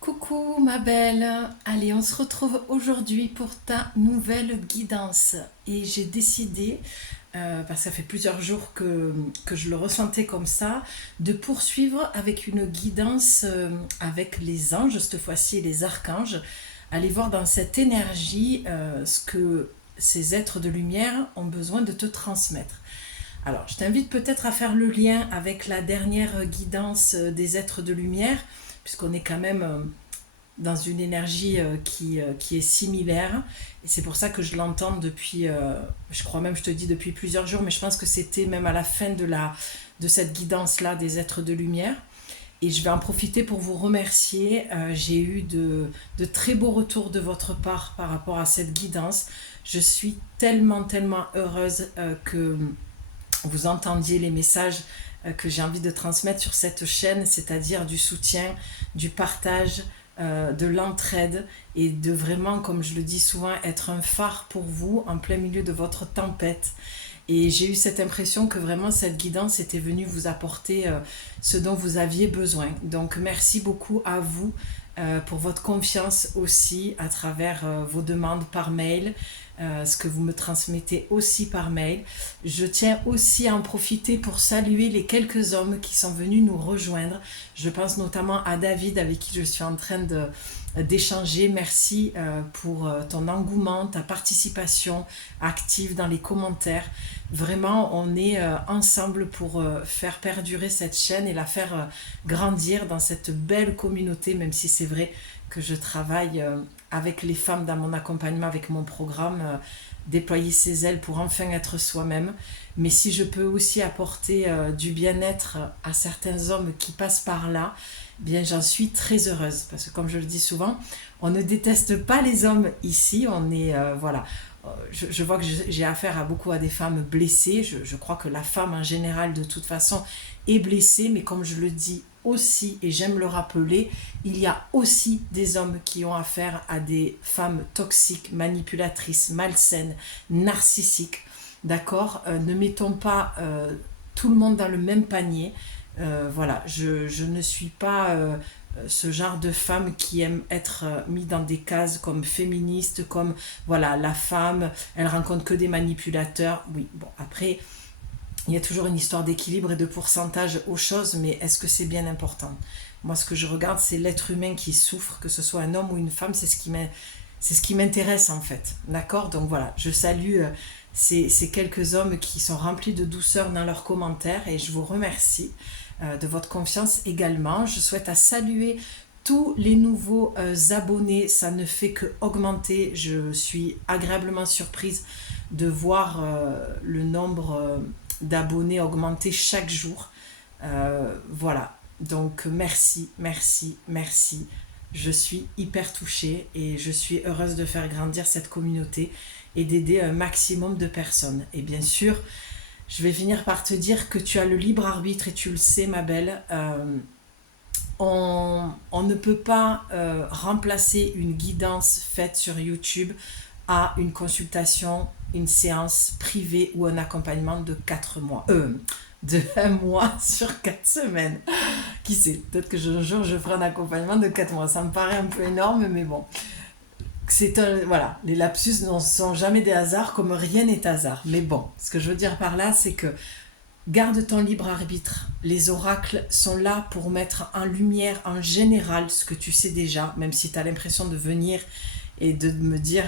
Coucou ma belle, allez on se retrouve aujourd'hui pour ta nouvelle guidance et j'ai décidé, parce que ça fait plusieurs jours que je le ressentais comme ça, de poursuivre avec une guidance avec les anges, cette fois-ci et les archanges, aller voir dans cette énergie ce que ces êtres de lumière ont besoin de te transmettre. Alors, je t'invite peut-être à faire le lien avec la dernière guidance des êtres de lumière, puisqu'on est quand même dans une énergie qui est similaire. Et c'est pour ça que je l'entends depuis, je crois même, je te dis depuis plusieurs jours, mais je pense que c'était même à la fin de cette guidance-là des êtres de lumière. Et je vais en profiter pour vous remercier. J'ai eu de très beaux retours de votre part par rapport à cette guidance. Je suis tellement, tellement heureuse que vous entendiez les messages que j'ai envie de transmettre sur cette chaîne, c'est-à-dire du soutien, du partage, de l'entraide et de vraiment, comme je le dis souvent, être un phare pour vous en plein milieu de votre tempête. Et j'ai eu cette impression que vraiment cette guidance était venue vous apporter ce dont vous aviez besoin. Donc merci beaucoup à vous pour votre confiance aussi à travers vos demandes par mail, ce que vous me transmettez aussi par mail. Je tiens aussi à en profiter pour saluer les quelques hommes qui sont venus nous rejoindre. Je pense notamment à David avec qui je suis en train d'échanger. Merci pour ton engouement, ta participation active dans les commentaires. Vraiment, on est ensemble pour faire perdurer cette chaîne et la faire grandir dans cette belle communauté, même si c'est vrai que je travaille avec les femmes dans mon accompagnement, avec mon programme Déployer ses ailes pour enfin être soi-même. Mais si je peux aussi apporter du bien-être à certains hommes qui passent par là, eh bien j'en suis très heureuse. Parce que comme je le dis souvent, on ne déteste pas les hommes ici, on est, voilà, je vois que j'ai affaire à beaucoup à des femmes blessées. Je crois que la femme en général, de toute façon, est blessée. Mais comme je le dis aussi, et j'aime le rappeler, il y a aussi des hommes qui ont affaire à des femmes toxiques, manipulatrices, malsaines, narcissiques. D'accord. Ne mettons pas tout le monde dans le même panier. Voilà, je ne suis pas ce genre de femme qui aime être mise dans des cases comme féministe, comme voilà, la femme, elle rencontre que des manipulateurs. Oui, bon, après, il y a toujours une histoire d'équilibre et de pourcentage aux choses, mais est-ce que c'est bien important? Moi, ce que je regarde, c'est l'être humain qui souffre, que ce soit un homme ou une femme, c'est ce qui m'intéresse en fait. D'accord. Donc voilà, je salue ces quelques hommes qui sont remplis de douceur dans leurs commentaires et je vous remercie de votre confiance également. Je souhaite à saluer tous les nouveaux abonnés, ça ne fait que augmenter. Je suis agréablement surprise de voir le nombre d'abonnés augmenter chaque jour. Voilà, donc merci, merci, merci. Je suis hyper touchée et je suis heureuse de faire grandir cette communauté et d'aider un maximum de personnes. Et bien sûr, je vais finir par te dire que tu as le libre arbitre et tu le sais, ma belle. On ne peut pas remplacer une guidance faite sur YouTube à une consultation, une séance privée ou un accompagnement de 4 mois. De 1 mois sur 4 semaines. Qui sait, peut-être que un jour je ferai un accompagnement de 4 mois. Ça me paraît un peu énorme, mais bon. Voilà, les lapsus ne sont jamais des hasards, comme rien n'est hasard. Mais bon, ce que je veux dire par là, c'est que garde ton libre arbitre. Les oracles sont là pour mettre en lumière en général ce que tu sais déjà, même si tu as l'impression de venir et de me dire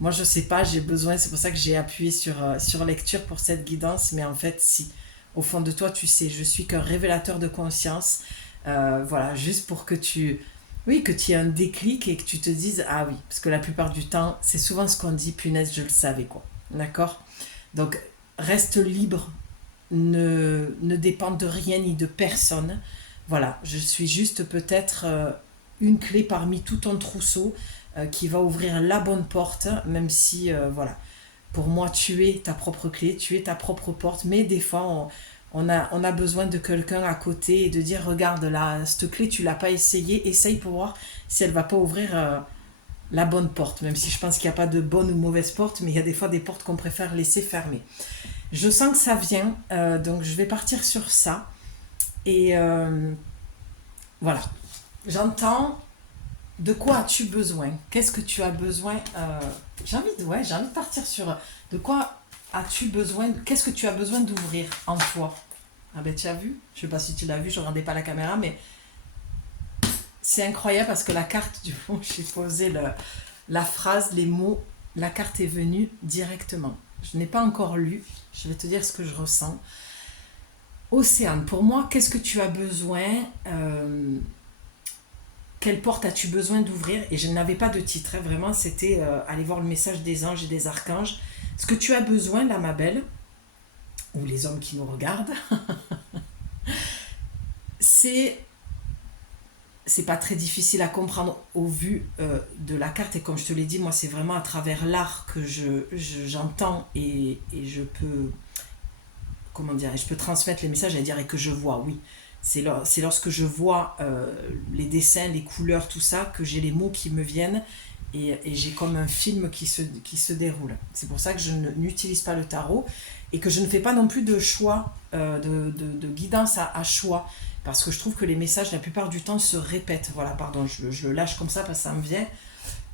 moi je sais pas, j'ai besoin, c'est pour ça que j'ai appuyé sur lecture pour cette guidance, mais en fait si, au fond de toi tu sais, je suis qu'un révélateur de conscience. Voilà, juste pour que oui, que tu aies un déclic et que tu te dises ah oui, parce que la plupart du temps c'est souvent ce qu'on dit, punaise je le savais quoi, d'accord. Donc reste libre, ne dépend de rien ni de personne. Voilà, je suis juste peut-être une clé parmi tout ton trousseau qui va ouvrir la bonne porte, même si, voilà, pour moi, tu es ta propre clé, tu es ta propre porte, mais des fois, on a besoin de quelqu'un à côté et de dire, regarde, là, cette clé, tu l'as pas essayée, essaye pour voir si elle va pas ouvrir la bonne porte, même si je pense qu'il n'y a pas de bonne ou mauvaise porte, mais il y a des fois des portes qu'on préfère laisser fermées. Je sens que ça vient, donc je vais partir sur ça. Et voilà, j'entends De quoi as-tu besoin? Qu'est-ce que tu as besoin? J'ai envie de partir sur de quoi as-tu besoin? Qu'est-ce que tu as besoin d'ouvrir en toi? Ah ben tu as vu? Je sais pas si tu l'as vu, je regardais pas la caméra, mais c'est incroyable parce que la carte du fond, j'ai posé la phrase, les mots, la carte est venue directement. Je n'ai pas encore lu, je vais te dire ce que je ressens. Océane, pour moi, qu'est-ce que tu as besoin? Quelle porte as-tu besoin d'ouvrir? Et je n'avais pas de titre, hein, vraiment, c'était aller voir le message des anges et des archanges. Ce que tu as besoin, là, ma belle, ou les hommes qui nous regardent, c'est c'est pas très difficile à comprendre au vu de la carte. Et comme je te l'ai dit, moi, c'est vraiment à travers l'art que j'entends et je peux, comment dire, je peux transmettre les messages, et que je vois, oui. C'est lorsque je vois les dessins, les couleurs, tout ça, que j'ai les mots qui me viennent et j'ai comme un film qui se déroule. C'est pour ça que je n'utilise pas le tarot et que je ne fais pas non plus de choix, de guidance à choix. Parce que je trouve que les messages, la plupart du temps, se répètent. Voilà, pardon, je le lâche comme ça parce que ça me vient.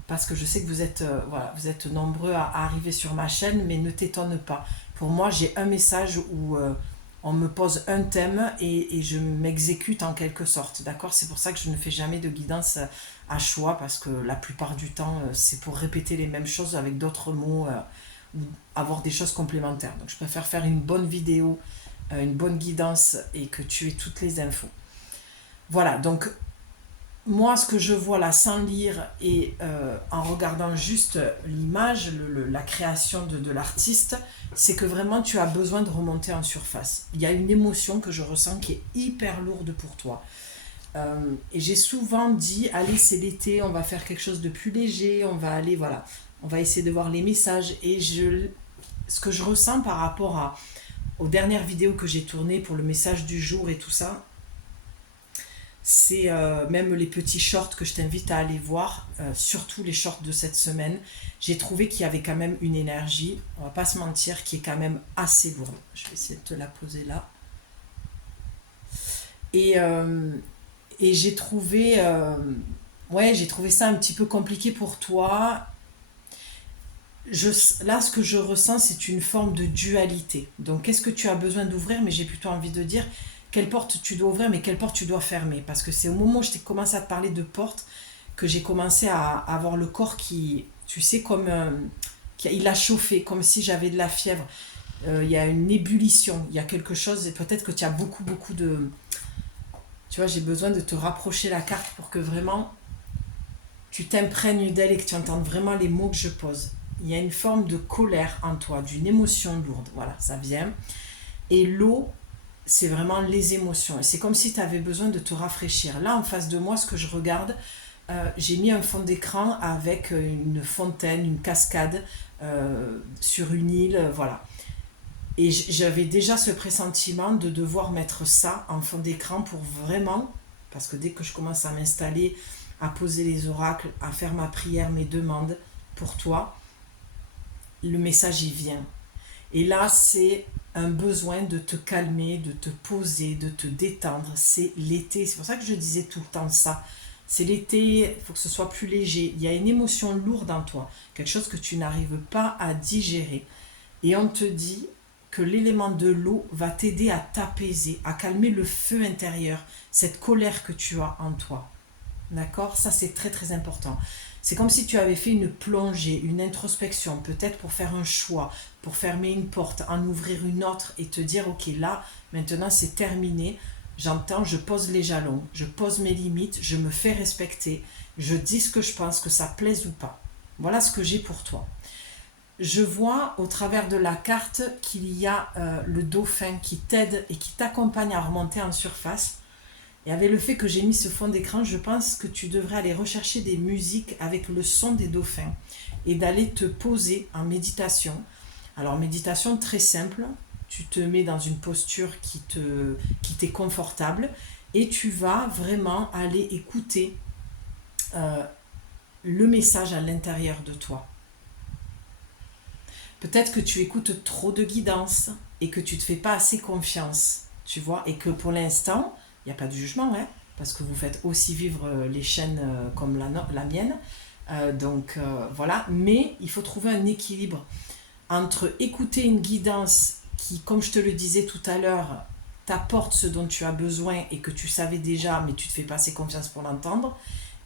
Parce que je sais que vous êtes, voilà, vous êtes nombreux à arriver sur ma chaîne, mais ne t'étonne pas. Pour moi, j'ai un message où on me pose un thème et je m'exécute en quelque sorte. D'accord? C'est pour ça que je ne fais jamais de guidance à choix, parce que la plupart du temps, c'est pour répéter les mêmes choses avec d'autres mots ou avoir des choses complémentaires. Donc, je préfère faire une bonne vidéo, une bonne guidance et que tu aies toutes les infos. Voilà, donc moi, ce que je vois là, sans lire et en regardant juste l'image, la création de l'artiste, c'est que vraiment tu as besoin de remonter en surface. Il y a une émotion que je ressens qui est hyper lourde pour toi. Et j'ai souvent dit, allez, c'est l'été, on va faire quelque chose de plus léger, on va aller, voilà, on va essayer de voir les messages. Et ce que je ressens par rapport aux dernières vidéos que j'ai tournées pour le message du jour et tout ça, c'est même les petits shorts que je t'invite à aller voir, surtout les shorts de cette semaine. J'ai trouvé qu'il y avait quand même une énergie, on va pas se mentir, qui est quand même assez lourde. Je vais essayer de te la poser là. Et, j'ai trouvé, ouais, j'ai trouvé ça un petit peu compliqué pour toi. Là, ce que je ressens, c'est une forme de dualité. Donc, qu'est-ce que tu as besoin d'ouvrir? Mais j'ai plutôt envie de dire quelle porte tu dois ouvrir, mais quelle porte tu dois fermer. Parce que c'est au moment où je t'ai commencé à te parler de porte que j'ai commencé à avoir le corps qui, tu sais, comme il a chauffé, comme si j'avais de la fièvre. Il y a une ébullition, il y a quelque chose, et peut-être que tu as beaucoup, beaucoup de... Tu vois, j'ai besoin de te rapprocher la carte pour que vraiment tu t'imprègnes d'elle et que tu entendes vraiment les mots que je pose. Il y a une forme de colère en toi, d'une émotion lourde. Voilà, ça vient. Et l'eau, c'est vraiment les émotions. Et c'est comme si tu avais besoin de te rafraîchir. Là, en face de moi, ce que je regarde, j'ai mis un fond d'écran avec une fontaine, une cascade sur une île, voilà. Et j'avais déjà ce pressentiment de devoir mettre ça en fond d'écran pour vraiment, parce que dès que je commence à m'installer, à poser les oracles, à faire ma prière, mes demandes pour toi, le message y vient. Et là, c'est un besoin de te calmer, de te poser, de te détendre. C'est l'été, c'est pour ça que je disais tout le temps ça. C'est l'été, il faut que ce soit plus léger. Il y a une émotion lourde en toi, quelque chose que tu n'arrives pas à digérer. Et on te dit que l'élément de l'eau va t'aider à t'apaiser, à calmer le feu intérieur, cette colère que tu as en toi. D'accord? Ça, c'est très très important. C'est comme si tu avais fait une plongée, une introspection, peut-être pour faire un choix, pour fermer une porte, en ouvrir une autre et te dire, ok, là, maintenant c'est terminé, j'entends, je pose les jalons, je pose mes limites, je me fais respecter, je dis ce que je pense, que ça plaise ou pas. Voilà ce que j'ai pour toi. Je vois au travers de la carte qu'il y a le dauphin qui t'aide et qui t'accompagne à remonter en surface. Et avec le fait que j'ai mis ce fond d'écran, je pense que tu devrais aller rechercher des musiques avec le son des dauphins et d'aller te poser en méditation. Alors, méditation très simple, tu te mets dans une posture qui t'est confortable et tu vas vraiment aller écouter le message à l'intérieur de toi. Peut-être que tu écoutes trop de guidance et que tu ne te fais pas assez confiance, tu vois, et que pour l'instant, il n'y a pas de jugement, hein. parce que vous faites aussi vivre les chaînes comme la mienne. Voilà, mais il faut trouver un équilibre entre écouter une guidance qui, comme je te le disais tout à l'heure, t'apporte ce dont tu as besoin et que tu savais déjà, mais tu te fais pas assez confiance pour l'entendre,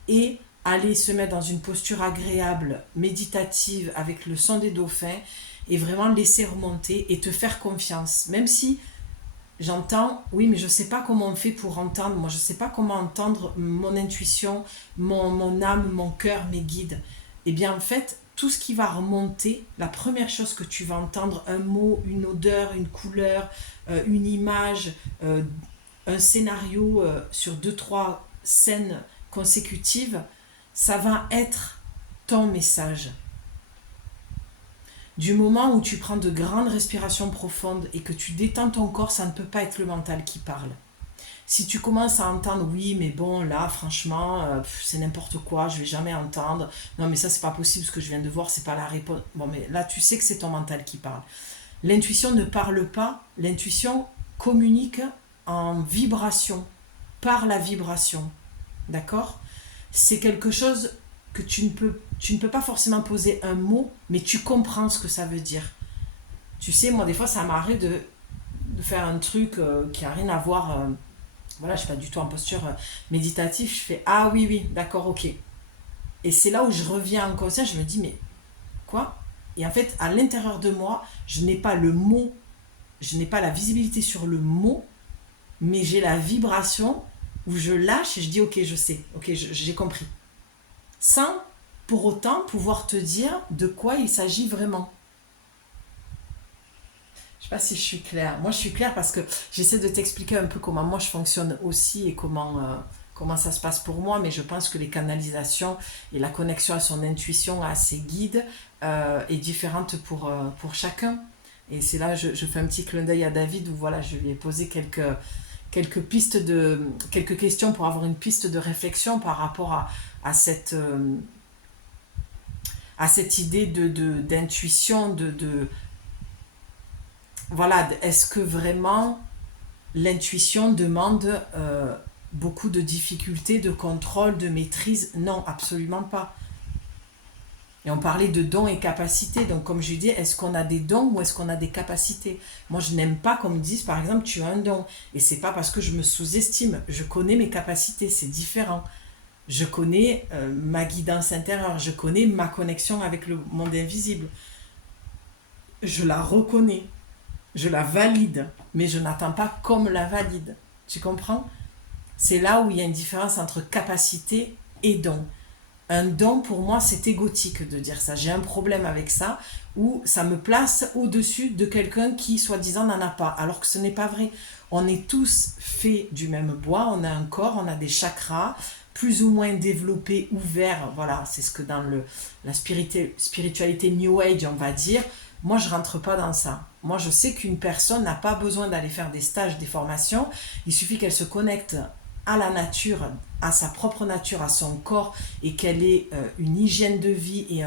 et aller se mettre dans une posture agréable, méditative, avec le son des dauphins, et vraiment laisser remonter et te faire confiance. Même si j'entends, oui, mais je ne sais pas comment on fait pour entendre, moi je ne sais pas comment entendre mon intuition, mon âme, mon cœur, mes guides. Eh bien en fait, tout ce qui va remonter, la première chose que tu vas entendre, un mot, une odeur, une couleur, une image, un scénario sur deux, trois scènes consécutives, ça va être ton message. Du moment où tu prends de grandes respirations profondes et que tu détends ton corps, ça ne peut pas être le mental qui parle. Si tu commences à entendre, oui, mais bon, là, franchement, c'est n'importe quoi, je vais jamais entendre. Non, mais ça, c'est pas possible, ce que je viens de voir, c'est pas la réponse. Bon, mais là, tu sais que c'est ton mental qui parle. L'intuition ne parle pas, l'intuition communique en vibration, par la vibration. D'accord? C'est quelque chose que tu ne peux pas forcément poser un mot, mais tu comprends ce que ça veut dire. Tu sais, moi, des fois, ça m'arrive de faire un truc qui n'a rien à voir. Voilà, je ne suis pas du tout en posture méditative. Je fais ah oui, oui, d'accord, ok. Et c'est là où je reviens en conscience. Je me dis, mais quoi? Et en fait, à l'intérieur de moi, je n'ai pas le mot, je n'ai pas la visibilité sur le mot, mais j'ai la vibration où je lâche et je dis, ok, je sais, ok, j'ai compris. Sans pour autant pouvoir te dire de quoi il s'agit vraiment. Je sais pas si je suis claire. Moi, je suis claire parce que j'essaie de t'expliquer un peu comment moi je fonctionne aussi et comment ça se passe pour moi, mais je pense que les canalisations et la connexion à son intuition, à ses guides, est différente pour chacun. Et c'est là, je fais un petit clin d'œil à David où voilà, je lui ai posé quelques questions pour avoir une piste de réflexion par rapport à cette, à cette idée d'intuition, voilà, est-ce que vraiment l'intuition demande beaucoup de difficultés, de contrôle, de maîtrise? Non, absolument pas. Et on parlait de dons et capacités. Donc, comme je dis, est-ce qu'on a des dons ou est-ce qu'on a des capacités? Moi, je n'aime pas qu'on me dise, par exemple, tu as un don. Et c'est pas parce que je me sous-estime. Je connais mes capacités, c'est différent. Je connais ma guidance intérieure. Je connais ma connexion avec le monde invisible. Je la reconnais. Je la valide. Mais je n'attends pas qu'on me la valide. Tu comprends? C'est là où il y a une différence entre capacité et don. Un don, pour moi, c'est égotique de dire ça. J'ai un problème avec ça, où ça me place au-dessus de quelqu'un qui, soi-disant, n'en a pas. Alors que ce n'est pas vrai. On est tous faits du même bois, on a un corps, on a des chakras, plus ou moins développés, ouverts. Voilà, c'est ce que dans la spiritualité New Age, on va dire. Moi, je ne rentre pas dans ça. Moi, je sais qu'une personne n'a pas besoin d'aller faire des stages, des formations. Il suffit qu'elle se connecte à la nature, à sa propre nature, à son corps, et qu'elle ait une hygiène de vie et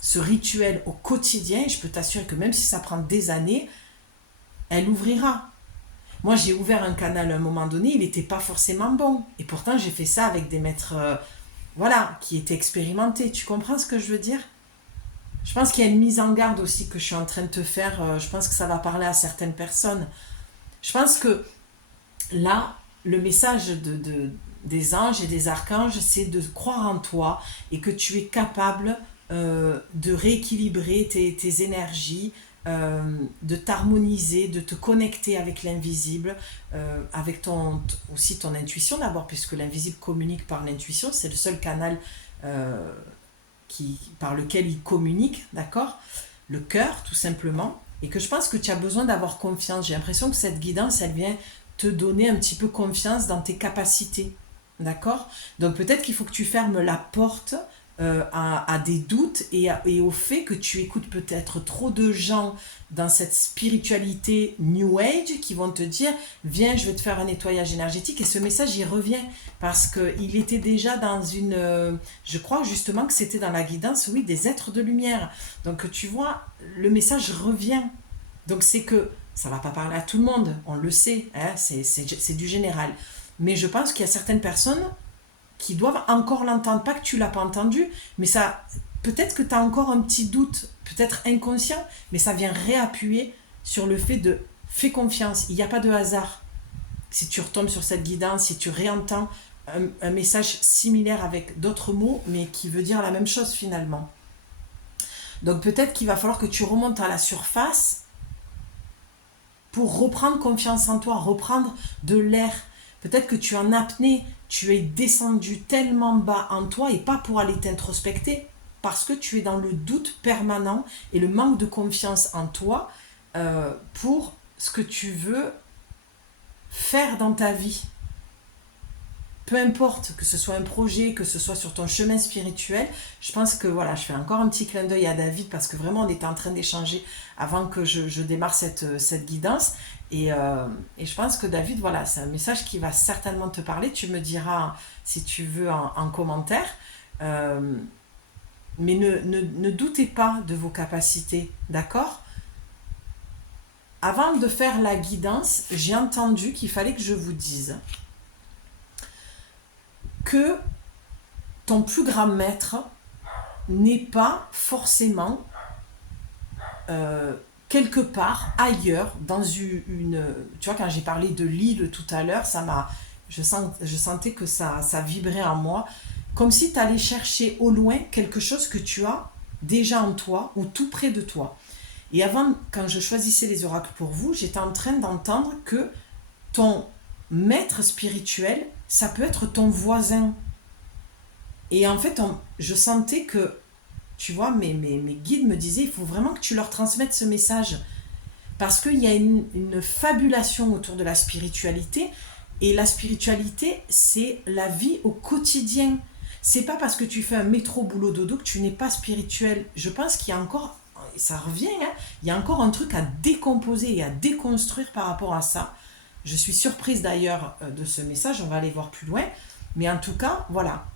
ce rituel au quotidien. Je peux t'assurer que même si ça prend des années, elle ouvrira. Moi, j'ai ouvert un canal à un moment donné, il n'était pas forcément bon. Et pourtant, j'ai fait ça avec des maîtres voilà, qui étaient expérimentés. Tu comprends ce que je veux dire? Je pense qu'il y a une mise en garde aussi que je suis en train de te faire. Je pense que ça va parler à certaines personnes. Je pense que là, le message des anges et des archanges, c'est de croire en toi et que tu es capable de rééquilibrer tes énergies, de t'harmoniser, de te connecter avec l'invisible, avec aussi ton intuition d'abord, puisque l'invisible communique par l'intuition, c'est le seul canal par lequel il communique, d'accord? Le cœur, tout simplement. Et que je pense que tu as besoin d'avoir confiance. J'ai l'impression que cette guidance, elle vient te donner un petit peu confiance dans tes capacités. D'accord? Donc peut-être qu'il faut que tu fermes la porte à des doutes et au fait que tu écoutes peut-être trop de gens dans cette spiritualité New Age qui vont te dire viens, je vais te faire un nettoyage énergétique, et ce message il revient parce qu'il était déjà dans je crois justement que c'était dans la guidance, oui, des êtres de lumière. Donc tu vois, le message revient. Donc c'est que ça ne va pas parler à tout le monde, on le sait, hein, c'est du général. mais je pense qu'il y a certaines personnes qui doivent encore l'entendre. Pas que tu l'as pas entendu, mais ça, peut-être que tu as encore un petit doute, peut-être inconscient, mais ça vient réappuyer sur le fait de fais confiance. Il n'y a pas de hasard. Si tu retombes sur cette guidance, si tu réentends un message similaire avec d'autres mots, mais qui veut dire la même chose finalement. Donc peut-être qu'il va falloir que tu remontes à la surface pour reprendre confiance en toi, reprendre de l'air. Peut-être que tu es en apnée, tu es descendu tellement bas en toi et pas pour aller t'introspecter, parce que tu es dans le doute permanent et le manque de confiance en toi pour ce que tu veux faire dans ta vie. Peu importe que ce soit un projet, que ce soit sur ton chemin spirituel, je pense que voilà, je fais encore un petit clin d'œil à David parce que vraiment on était en train d'échanger avant que je démarre cette guidance et je pense que David, voilà, c'est un message qui va certainement te parler, tu me diras si tu veux en commentaire, mais ne doutez pas de vos capacités, d'accord ? Avant de faire la guidance, j'ai entendu qu'il fallait que je vous dise que ton plus grand maître n'est pas forcément quelque part ailleurs dans une... Tu vois, quand j'ai parlé de l'île tout à l'heure, je sentais que ça vibrait en moi, comme si tu allais chercher au loin quelque chose que tu as déjà en toi ou tout près de toi. Et avant, quand je choisissais les oracles pour vous, j'étais en train d'entendre que ton maître spirituel, ça peut être ton voisin. Et en fait, je sentais que, tu vois, mes guides me disaient, il faut vraiment que tu leur transmettes ce message. Parce qu'il y a une fabulation autour de la spiritualité. Et la spiritualité, c'est la vie au quotidien. C'est pas parce que tu fais un métro boulot dodo que tu n'es pas spirituel. Je pense qu'il y a encore, ça revient, hein, il y a encore un truc à décomposer et à déconstruire par rapport à ça. Je suis surprise d'ailleurs de ce message, on va aller voir plus loin. Mais en tout cas, voilà.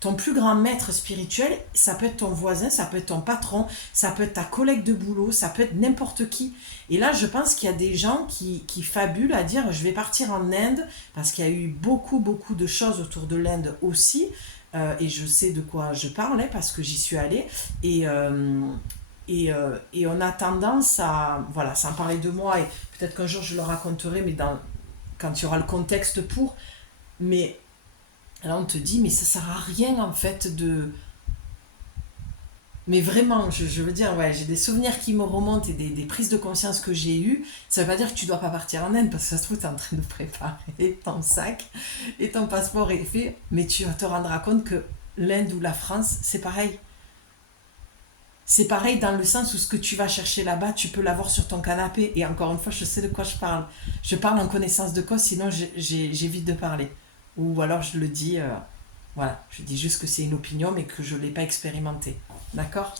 Ton plus grand maître spirituel, ça peut être ton voisin, ça peut être ton patron, ça peut être ta collègue de boulot, ça peut être n'importe qui. Et là, je pense qu'il y a des gens qui fabulent à dire je vais partir en Inde, parce qu'il y a eu beaucoup de choses autour de l'Inde aussi. Et je sais de quoi je parle, hein, parce que j'y suis allée. Et on a tendance à, voilà, sans parler de moi, et peut-être qu'un jour je le raconterai, mais quand il y aura le contexte pour, mais là on te dit, mais ça sert à rien en fait de... Mais vraiment, je veux dire, ouais, j'ai des souvenirs qui me remontent et des prises de conscience que j'ai eues. Ça veut pas dire que tu dois pas partir en Inde, parce que ça se trouve, tu es en train de préparer ton sac et ton passeport est fait, mais tu te rendras compte que l'Inde ou la France, c'est pareil. C'est pareil dans le sens où ce que tu vas chercher là-bas, tu peux l'avoir sur ton canapé. Et encore une fois, je sais de quoi je parle. Je parle en connaissance de cause, sinon j'évite de parler. Ou alors je le dis, voilà, je dis juste que c'est une opinion, mais que je ne l'ai pas expérimenté. D'accord ?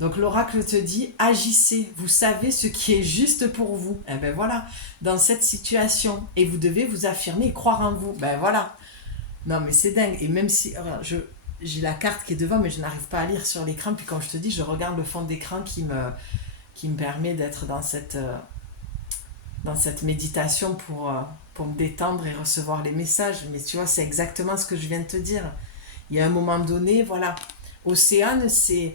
Donc l'oracle te dit, agissez, vous savez ce qui est juste pour vous. Et ben voilà, dans cette situation. Et vous devez vous affirmer et croire en vous. Ben voilà. Non mais c'est dingue. Et même si... j'ai la carte qui est devant, mais je n'arrive pas à lire sur l'écran. Puis comme je te dis, je regarde le fond d'écran qui me permet d'être dans cette méditation pour me détendre et recevoir les messages. Mais tu vois, c'est exactement ce que je viens de te dire. Il y a un moment donné, voilà, l'océan, c'est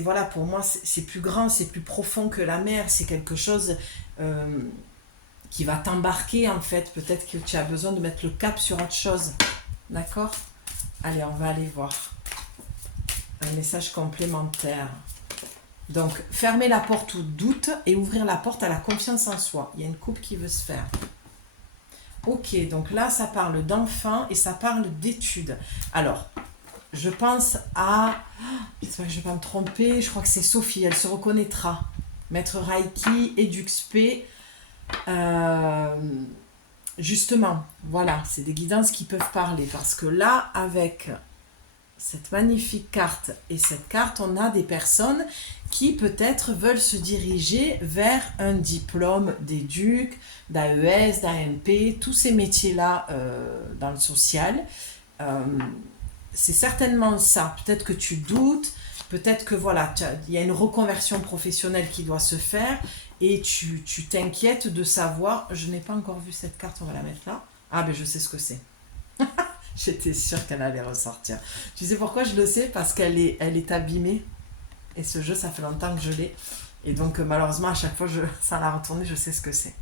voilà, pour moi, c'est plus grand, c'est plus profond que la mer. C'est quelque chose qui va t'embarquer, en fait. Peut-être que tu as besoin de mettre le cap sur autre chose. D'accord ? Allez, on va aller voir un message complémentaire. Donc, fermer la porte au doute et ouvrir la porte à la confiance en soi. Il y a une coupe qui veut se faire. Ok, donc là, ça parle d'enfants et ça parle d'études. Alors, je pense à... J'espère que je ne vais pas me tromper. Je crois que c'est Sophie, elle se reconnaîtra. Maître Reiki, EduxP. Justement, voilà, c'est des guidances qui peuvent parler. Parce que là, avec cette magnifique carte et cette carte, on a des personnes qui peut-être veulent se diriger vers un diplôme d'éduc, d'AES, d'AMP, tous ces métiers-là dans le social. C'est certainement ça. Peut-être que tu doutes, peut-être que voilà, il y a une reconversion professionnelle qui doit se faire et tu t'inquiètes de savoir, je n'ai pas encore vu cette carte, on va la mettre là. Ah ben je sais ce que c'est. J'étais sûre qu'elle allait ressortir. Tu sais pourquoi je le sais? Parce elle est abîmée. Et ce jeu, ça fait longtemps que je l'ai. Et donc malheureusement, à chaque fois, ça l'a retourné, je sais ce que c'est.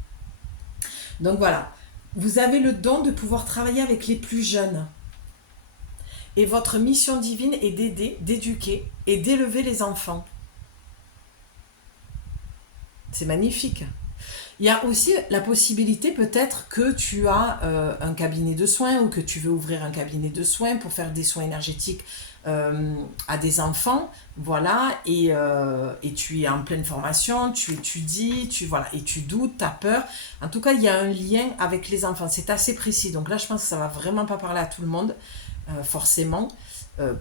Donc voilà. Vous avez le don de pouvoir travailler avec les plus jeunes. Et votre mission divine est d'aider, d'éduquer et d'élever les enfants. C'est magnifique. Il y a aussi la possibilité peut-être que tu as un cabinet de soins ou que tu veux ouvrir un cabinet de soins pour faire des soins énergétiques à des enfants, voilà, et tu es en pleine formation, tu étudies, voilà, et tu doutes, tu as peur. En tout cas, il y a un lien avec les enfants, c'est assez précis. Donc là, je pense que ça va vraiment pas parler à tout le monde, forcément.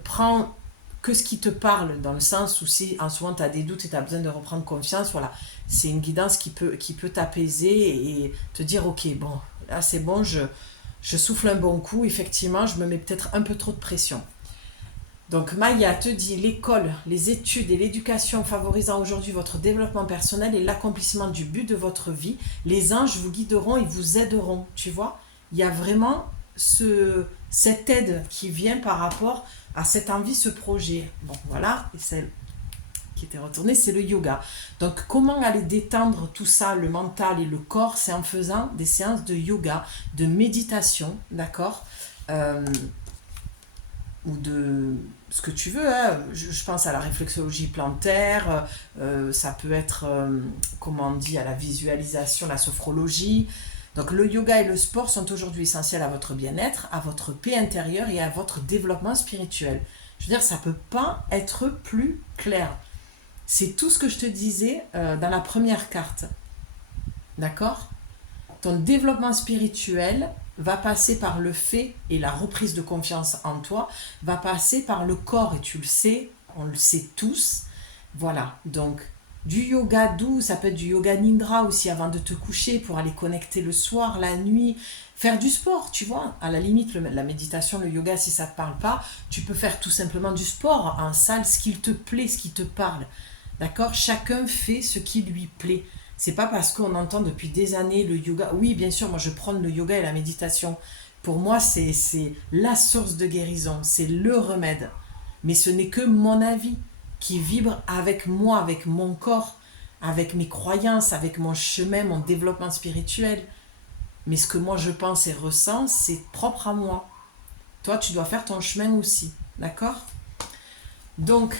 Prends que ce qui te parle, dans le sens où si en ce moment tu as des doutes et tu as besoin de reprendre confiance, voilà, c'est une guidance qui peut t'apaiser et te dire ok, bon, là c'est bon, je souffle un bon coup, effectivement, je me mets peut-être un peu trop de pression. Donc Maya te dit l'école, les études et l'éducation favorisant aujourd'hui votre développement personnel et l'accomplissement du but de votre vie, les anges vous guideront et vous aideront, tu vois. Il y a vraiment cette aide qui vient par rapport à cette envie, ce projet. Bon, voilà, et celle qui était retournée, c'est le yoga. Donc, comment aller détendre tout ça, le mental et le corps, c'est en faisant des séances de yoga, de méditation, d'accord, ou de ce que tu veux, hein. Je pense à la réflexologie plantaire, ça peut être, comment on dit, à la visualisation, la sophrologie. Donc le yoga et le sport sont aujourd'hui essentiels à votre bien-être, à votre paix intérieure et à votre développement spirituel. Je veux dire, ça ne peut pas être plus clair. C'est tout ce que je te disais dans la première carte. D'accord? Ton développement spirituel va passer par le fait et la reprise de confiance en toi, va passer par le corps, et tu le sais, on le sait tous. Voilà, donc du yoga doux, ça peut être du yoga nidra aussi avant de te coucher pour aller connecter le soir, la nuit, faire du sport, tu vois. À la limite, la méditation, le yoga, si ça ne te parle pas, tu peux faire tout simplement du sport en salle, ce qui te plaît, ce qui te parle. D'accord? Chacun fait ce qui lui plaît. C'est pas parce qu'on entend depuis des années le yoga. Oui, bien sûr, moi je prône le yoga et la méditation. Pour moi, c'est la source de guérison, c'est le remède. Mais ce n'est que mon avis qui vibre avec moi, avec mon corps, avec mes croyances, avec mon chemin, mon développement spirituel. Mais ce que moi je pense et ressens, c'est propre à moi. Toi, tu dois faire ton chemin aussi. D'accord? Donc,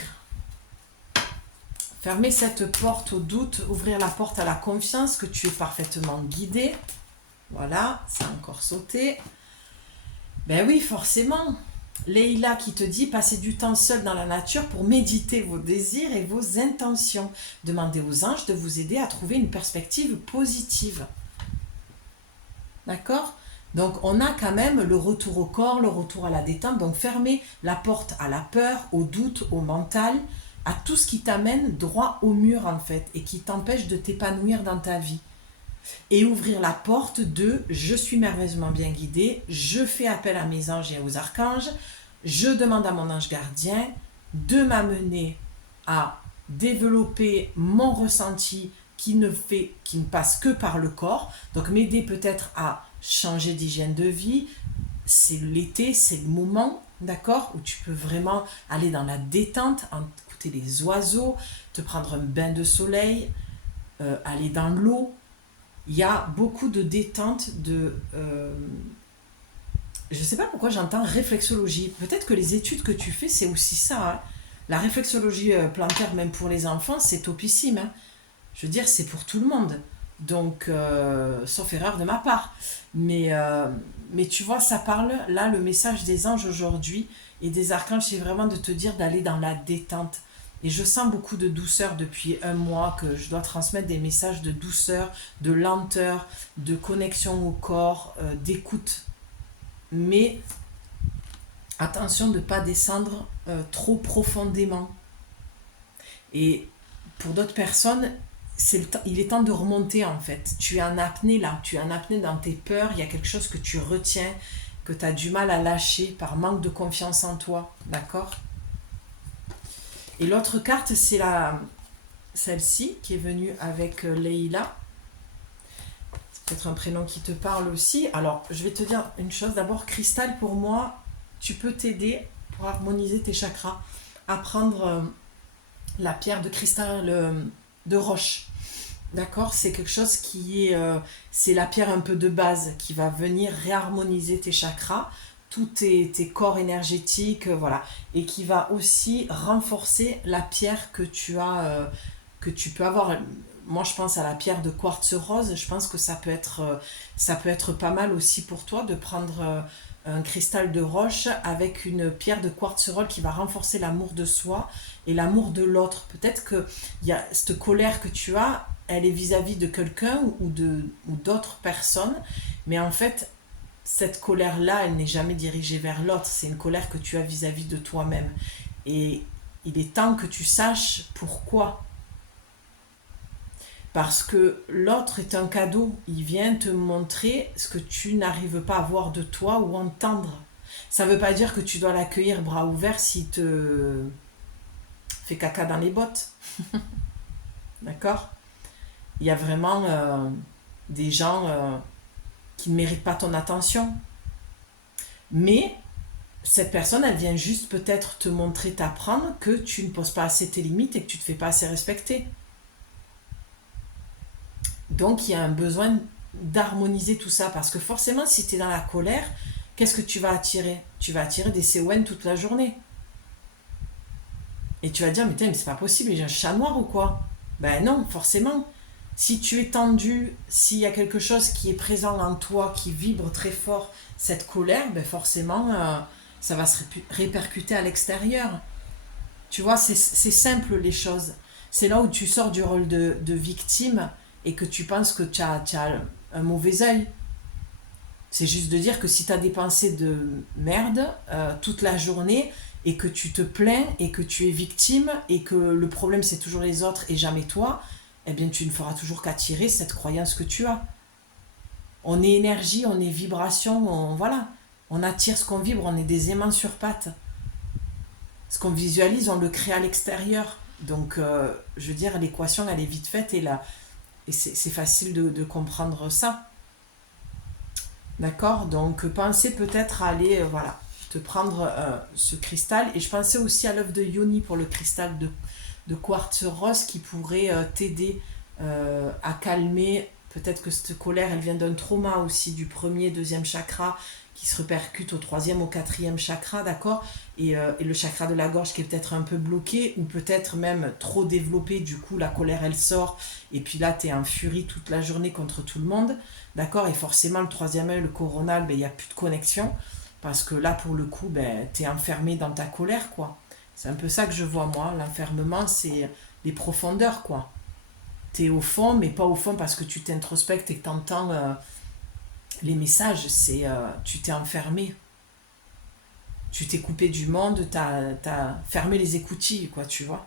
fermer cette porte au doute, ouvrir la porte à la confiance que tu es parfaitement guidé. Voilà, ça a encore sauté. Ben oui, forcément. Leïla qui te dit passez du temps seul dans la nature pour méditer vos désirs et vos intentions. Demandez aux anges de vous aider à trouver une perspective positive. D'accord? Donc on a quand même le retour au corps, le retour à la détente. Donc fermez la porte à la peur, au doute, au mental, à tout ce qui t'amène droit au mur en fait et qui t'empêche de t'épanouir dans ta vie. Et ouvrir la porte de je suis merveilleusement bien guidée, je fais appel à mes anges et aux archanges, je demande à mon ange gardien de m'amener à développer mon ressenti qui ne passe que par le corps, donc m'aider peut-être à changer d'hygiène de vie. C'est l'été, c'est le moment, d'accord, où tu peux vraiment aller dans la détente, écouter les oiseaux, te prendre un bain de soleil, aller dans l'eau. Il y a beaucoup de détente, je ne sais pas pourquoi j'entends réflexologie. Peut-être que les études que tu fais, c'est aussi ça, hein. La réflexologie plantaire, même pour les enfants, c'est topissime, hein. Je veux dire, c'est pour tout le monde. Donc, sauf erreur de ma part. Mais tu vois, ça parle, là, le message des anges aujourd'hui et des archanges, c'est vraiment de te dire d'aller dans la détente. Et je sens beaucoup de douceur depuis un mois, que je dois transmettre des messages de douceur, de lenteur, de connexion au corps, d'écoute. Mais attention de ne pas descendre trop profondément. Et pour d'autres personnes, il est temps de remonter en fait. Tu es en apnée là, tu es en apnée dans tes peurs, il y a quelque chose que tu retiens, que tu as du mal à lâcher par manque de confiance en toi, d'accord? Et l'autre carte, c'est celle-ci qui est venue avec Leïla. peut-être un prénom qui te parle aussi. Alors, je vais te dire une chose. D'abord, cristal, pour moi, tu peux t'aider pour harmoniser tes chakras à prendre la pierre de cristal de roche. D'accord? C'est quelque chose qui est... c'est la pierre un peu de base qui va venir réharmoniser tes chakras, tous tes corps énergétiques, voilà. Et qui va aussi renforcer la pierre que tu peux avoir. Moi, je pense à la pierre de quartz rose. Je pense que ça peut être pas mal aussi pour toi de prendre un cristal de roche avec une pierre de quartz rose qui va renforcer l'amour de soi et l'amour de l'autre. Peut-être que il y a cette colère que tu as, elle est vis-à-vis de quelqu'un ou d'autres personnes, mais en fait, cette colère-là, elle n'est jamais dirigée vers l'autre. C'est une colère que tu as vis-à-vis de toi-même. Et il est temps que tu saches pourquoi. Parce que l'autre est un cadeau. Il vient te montrer ce que tu n'arrives pas à voir de toi ou entendre. Ça ne veut pas dire que tu dois l'accueillir bras ouverts s'il te fait caca dans les bottes. D'accord? Il y a vraiment des gens qui ne méritent pas ton attention. Mais cette personne, elle vient juste peut-être te montrer, t'apprendre que tu ne poses pas assez tes limites et que tu ne te fais pas assez respecter. Donc, il y a un besoin d'harmoniser tout ça. Parce que forcément, si tu es dans la colère, qu'est-ce que tu vas attirer? Tu vas attirer des CON toute la journée. Et tu vas dire, mais c'est pas possible, j'ai un chat noir ou quoi? Ben non, forcément. Si tu es tendu, s'il y a quelque chose qui est présent en toi, qui vibre très fort, cette colère, ben forcément, ça va se répercuter à l'extérieur. Tu vois, c'est simple les choses. C'est là où tu sors du rôle de victime et que tu penses que tu as un mauvais œil. C'est juste de dire que si tu as des pensées de merde toute la journée et que tu te plains et que tu es victime et que le problème c'est toujours les autres et jamais toi, eh bien tu ne feras toujours qu'attirer cette croyance que tu as. On est énergie, on est vibration, voilà. On attire ce qu'on vibre, on est des aimants sur pattes. Ce qu'on visualise, on le crée à l'extérieur. Donc, je veux dire, l'équation, elle est vite faite et c'est facile de comprendre ça. D'accord? Donc, pensez peut-être à aller, voilà, te prendre ce cristal. Et je pensais aussi à l'œuf de Yoni pour le cristal de quartz rose qui pourrait t'aider à calmer. Peut-être que cette colère, elle vient d'un trauma aussi, du premier, deuxième chakra, qui se répercute au troisième, au quatrième chakra, d'accord? Et le chakra de la gorge qui est peut-être un peu bloqué, ou peut-être même trop développé, du coup la colère elle sort, et puis là tu es en furie toute la journée contre tout le monde, d'accord? Et forcément le troisième œil, le coronal, il n'y a plus de connexion, parce que là pour le coup, tu es enfermé dans ta colère, quoi. C'est un peu ça que je vois moi, l'enfermement c'est les profondeurs, quoi. Tu es au fond, mais pas au fond parce que tu t'introspectes et que tu entends les messages, c'est tu t'es enfermé. Tu t'es coupé du monde, t'as fermé les écoutilles, quoi, tu vois.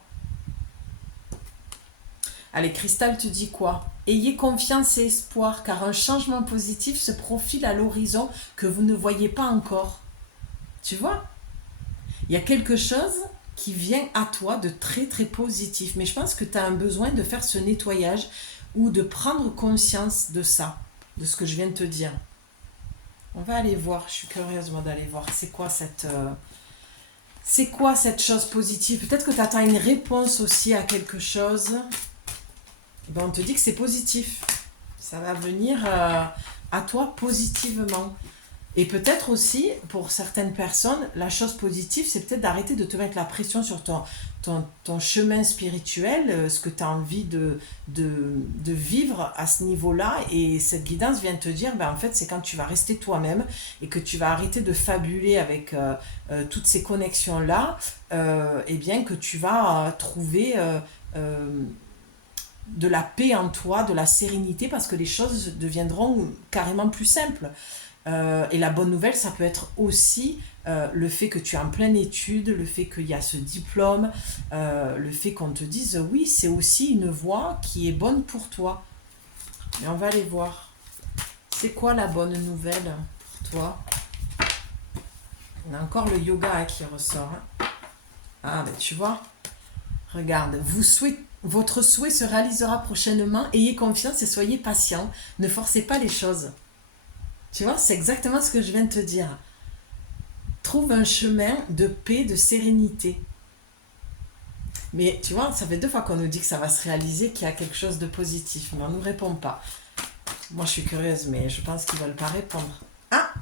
Allez, Cristal te dit quoi? Ayez confiance et espoir, car un changement positif se profile à l'horizon que vous ne voyez pas encore. Tu vois? Il y a quelque chose qui vient à toi de très très positif, mais je pense que tu as un besoin de faire ce nettoyage ou de prendre conscience de ça, de ce que je viens de te dire. On va aller voir, je suis curieuse moi d'aller voir, c'est quoi cette chose positive? Peut-être que tu attends une réponse aussi à quelque chose. On te dit que c'est positif. Ça va venir à toi positivement. Et peut-être aussi, pour certaines personnes, la chose positive, c'est peut-être d'arrêter de te mettre la pression sur ton chemin spirituel, ce que tu as envie de vivre à ce niveau-là. Et cette guidance vient te dire, en fait, c'est quand tu vas rester toi-même et que tu vas arrêter de fabuler avec toutes ces connexions-là, et bien que tu vas trouver de la paix en toi, de la sérénité, parce que les choses deviendront carrément plus simples. Et la bonne nouvelle, ça peut être aussi le fait que tu es en pleine étude, le fait qu'il y a ce diplôme, le fait qu'on te dise oui, c'est aussi une voie qui est bonne pour toi. Et on va aller voir. C'est quoi la bonne nouvelle pour toi? On a encore le yoga qui ressort. Ah, tu vois, Regarde, votre souhait se réalisera prochainement. Ayez confiance et soyez patient. Ne forcez pas les choses. Tu vois, c'est exactement ce que je viens de te dire. Trouve un chemin de paix, de sérénité. Mais tu vois, ça fait 2 fois qu'on nous dit que ça va se réaliser, qu'il y a quelque chose de positif. Mais on ne nous répond pas. Moi, je suis curieuse, mais je pense qu'ils ne veulent pas répondre. Ah,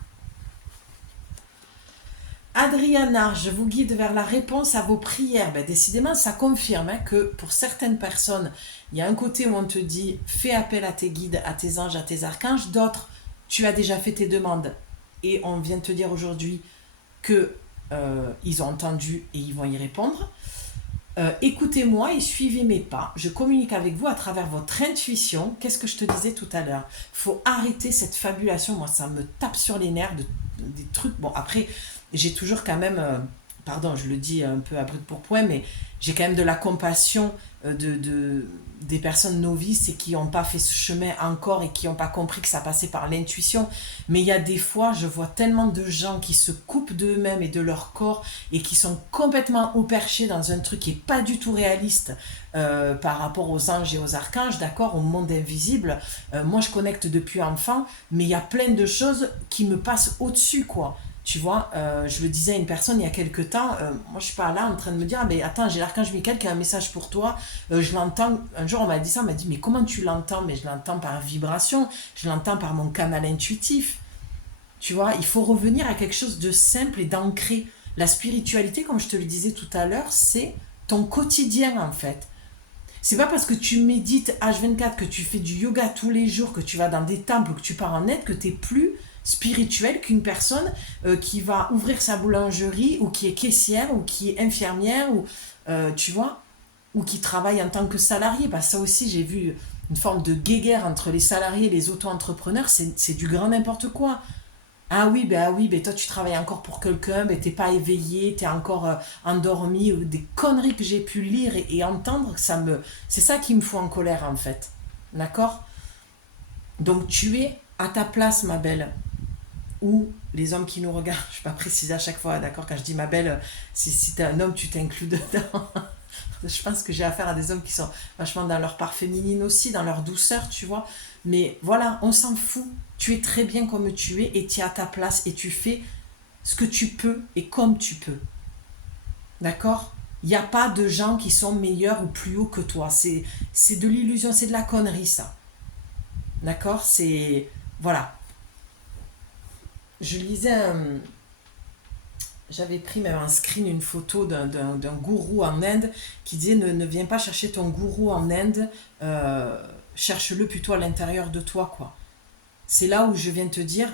Adriana, je vous guide vers la réponse à vos prières. Ben, décidément, ça confirme que pour certaines personnes, il y a un côté où on te dit fais appel à tes guides, à tes anges, à tes archanges. D'autres, tu as déjà fait tes demandes. Et on vient de te dire aujourd'hui que ils ont entendu et ils vont y répondre. Écoutez-moi et suivez mes pas. Je communique avec vous à travers votre intuition. Qu'est-ce que je te disais tout à l'heure? Il faut arrêter cette fabulation. Moi, ça me tape sur les nerfs des trucs. Bon, après, j'ai toujours quand même, pardon, je le dis un peu à brut pour point, mais j'ai quand même de la compassion des personnes novices et qui n'ont pas fait ce chemin encore et qui n'ont pas compris que ça passait par l'intuition. Mais il y a des fois, je vois tellement de gens qui se coupent d'eux-mêmes et de leur corps et qui sont complètement au perché dans un truc qui n'est pas du tout réaliste par rapport aux anges et aux archanges, d'accord, au monde invisible. Moi, je connecte depuis enfant, mais il y a plein de choses qui me passent au-dessus, quoi. Tu vois, je le disais à une personne il y a quelques temps, moi je suis pas là en train de me dire, ah, mais attends, j'ai l'archange Michael qui a un message pour toi, je l'entends, un jour on m'a dit ça, on m'a dit, mais comment tu l'entends? Mais je l'entends par vibration, je l'entends par mon canal intuitif. Tu vois, il faut revenir à quelque chose de simple et d'ancré. La spiritualité, comme je te le disais tout à l'heure, c'est ton quotidien en fait. C'est pas parce que tu médites H24, que tu fais du yoga tous les jours, que tu vas dans des temples, que tu pars en aide, que tu es plus spirituel qu'une personne qui va ouvrir sa boulangerie ou qui est caissière ou qui est infirmière ou tu vois, ou qui travaille en tant que salarié. Bah, ça aussi, j'ai vu une forme de guéguerre entre les salariés et les auto-entrepreneurs, c'est du grand n'importe quoi. Ah oui, ben toi tu travailles encore pour quelqu'un, ben t'es pas éveillé, t'es encore endormi, ou des conneries que j'ai pu lire et entendre, c'est ça qui me fout en colère en fait. D'accord? Donc tu es à ta place, ma belle. Ou les hommes qui nous regardent, je ne vais pas préciser à chaque fois, d'accord, quand je dis ma belle, si tu es un homme, tu t'inclus dedans. Je pense que j'ai affaire à des hommes qui sont vachement dans leur part féminine aussi, dans leur douceur, tu vois. Mais voilà, on s'en fout. Tu es très bien comme tu es et tu es à ta place et tu fais ce que tu peux et comme tu peux. D'accord? Il n'y a pas de gens qui sont meilleurs ou plus hauts que toi. C'est de l'illusion, c'est de la connerie, ça. D'accord? C'est... Voilà. Je lisais j'avais pris même un screen, une photo d'un gourou en Inde qui disait ne viens pas chercher ton gourou en Inde, cherche-le plutôt à l'intérieur de toi, quoi. C'est là où je viens de te dire,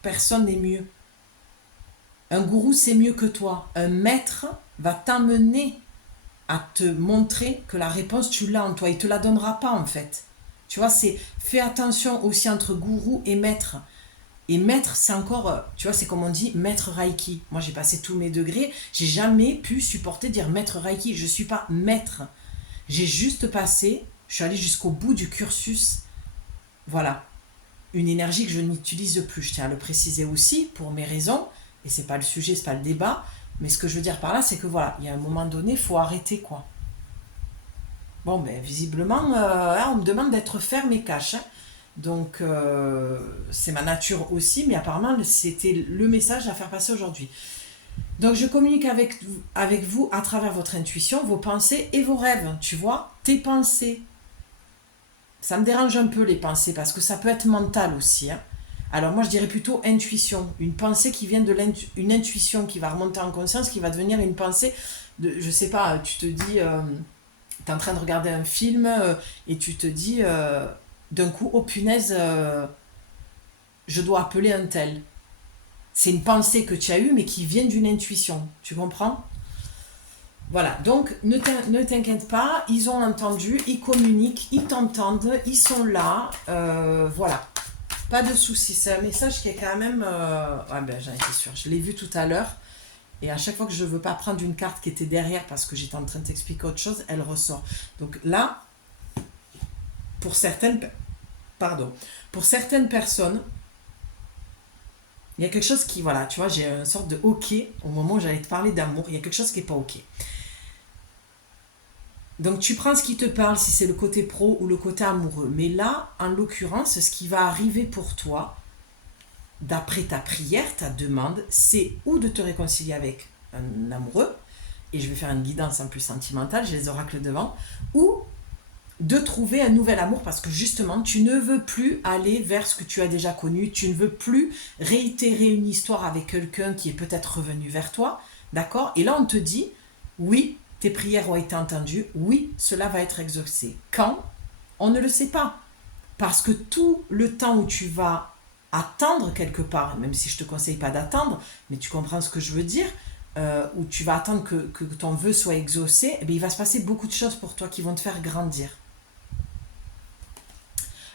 personne n'est mieux. Un gourou, c'est mieux que toi. Un maître va t'amener à te montrer que la réponse, tu l'as en toi. Il ne te la donnera pas, en fait. Tu vois, fais attention aussi entre gourou et maître. Et maître, c'est encore, tu vois, c'est comme on dit, maître Reiki. Moi, j'ai passé tous mes degrés. J'ai jamais pu supporter dire maître Reiki. Je ne suis pas maître. J'ai juste passé, je suis allée jusqu'au bout du cursus. Voilà. Une énergie que je n'utilise plus. Je tiens à le préciser aussi pour mes raisons. Et c'est pas le sujet, c'est pas le débat. Mais ce que je veux dire par là, c'est que voilà, il y a un moment donné, il faut arrêter, quoi. Bon, ben, visiblement, on me demande d'être ferme et cash, hein. Donc, c'est ma nature aussi, mais apparemment, c'était le message à faire passer aujourd'hui. Donc, je communique avec vous à travers votre intuition, vos pensées et vos rêves. Tu vois, tes pensées. Ça me dérange un peu les pensées, parce que ça peut être mental aussi, hein. Alors, moi, je dirais plutôt intuition. Une pensée qui vient une intuition qui va remonter en conscience, qui va devenir une pensée je sais pas, tu te dis, tu es en train de regarder un film et tu te dis... d'un coup, oh punaise, je dois appeler un tel. C'est une pensée que tu as eue, mais qui vient d'une intuition. Tu comprends? Voilà, donc ne t'inquiète pas, ils ont entendu, ils communiquent, ils t'entendent, ils sont là. Voilà, pas de soucis. C'est un message qui est quand même... Ouais, ben, j'en étais sûre, je l'ai vu tout à l'heure. Et à chaque fois que je ne veux pas prendre une carte qui était derrière parce que j'étais en train de t'expliquer autre chose, elle ressort. Donc là, pour certaines personnes, il y a quelque chose qui, voilà, tu vois, j'ai une sorte de OK au moment où j'allais te parler d'amour, il y a quelque chose qui n'est pas OK. Donc tu prends ce qui te parle, si c'est le côté pro ou le côté amoureux. Mais là, en l'occurrence, ce qui va arriver pour toi, d'après ta prière, ta demande, c'est ou de te réconcilier avec un amoureux, et je vais faire une guidance en plus sentimentale, j'ai les oracles devant, ou de trouver un nouvel amour parce que justement tu ne veux plus aller vers ce que tu as déjà connu, tu ne veux plus réitérer une histoire avec quelqu'un qui est peut-être revenu vers toi, d'accord? Et là on te dit, oui, tes prières ont été entendues, oui, cela va être exaucé. Quand? On ne le sait pas. Parce que tout le temps où tu vas attendre quelque part, même si je ne te conseille pas d'attendre, mais tu comprends ce que je veux dire, où tu vas attendre que ton vœu soit exaucé, eh bien, il va se passer beaucoup de choses pour toi qui vont te faire grandir.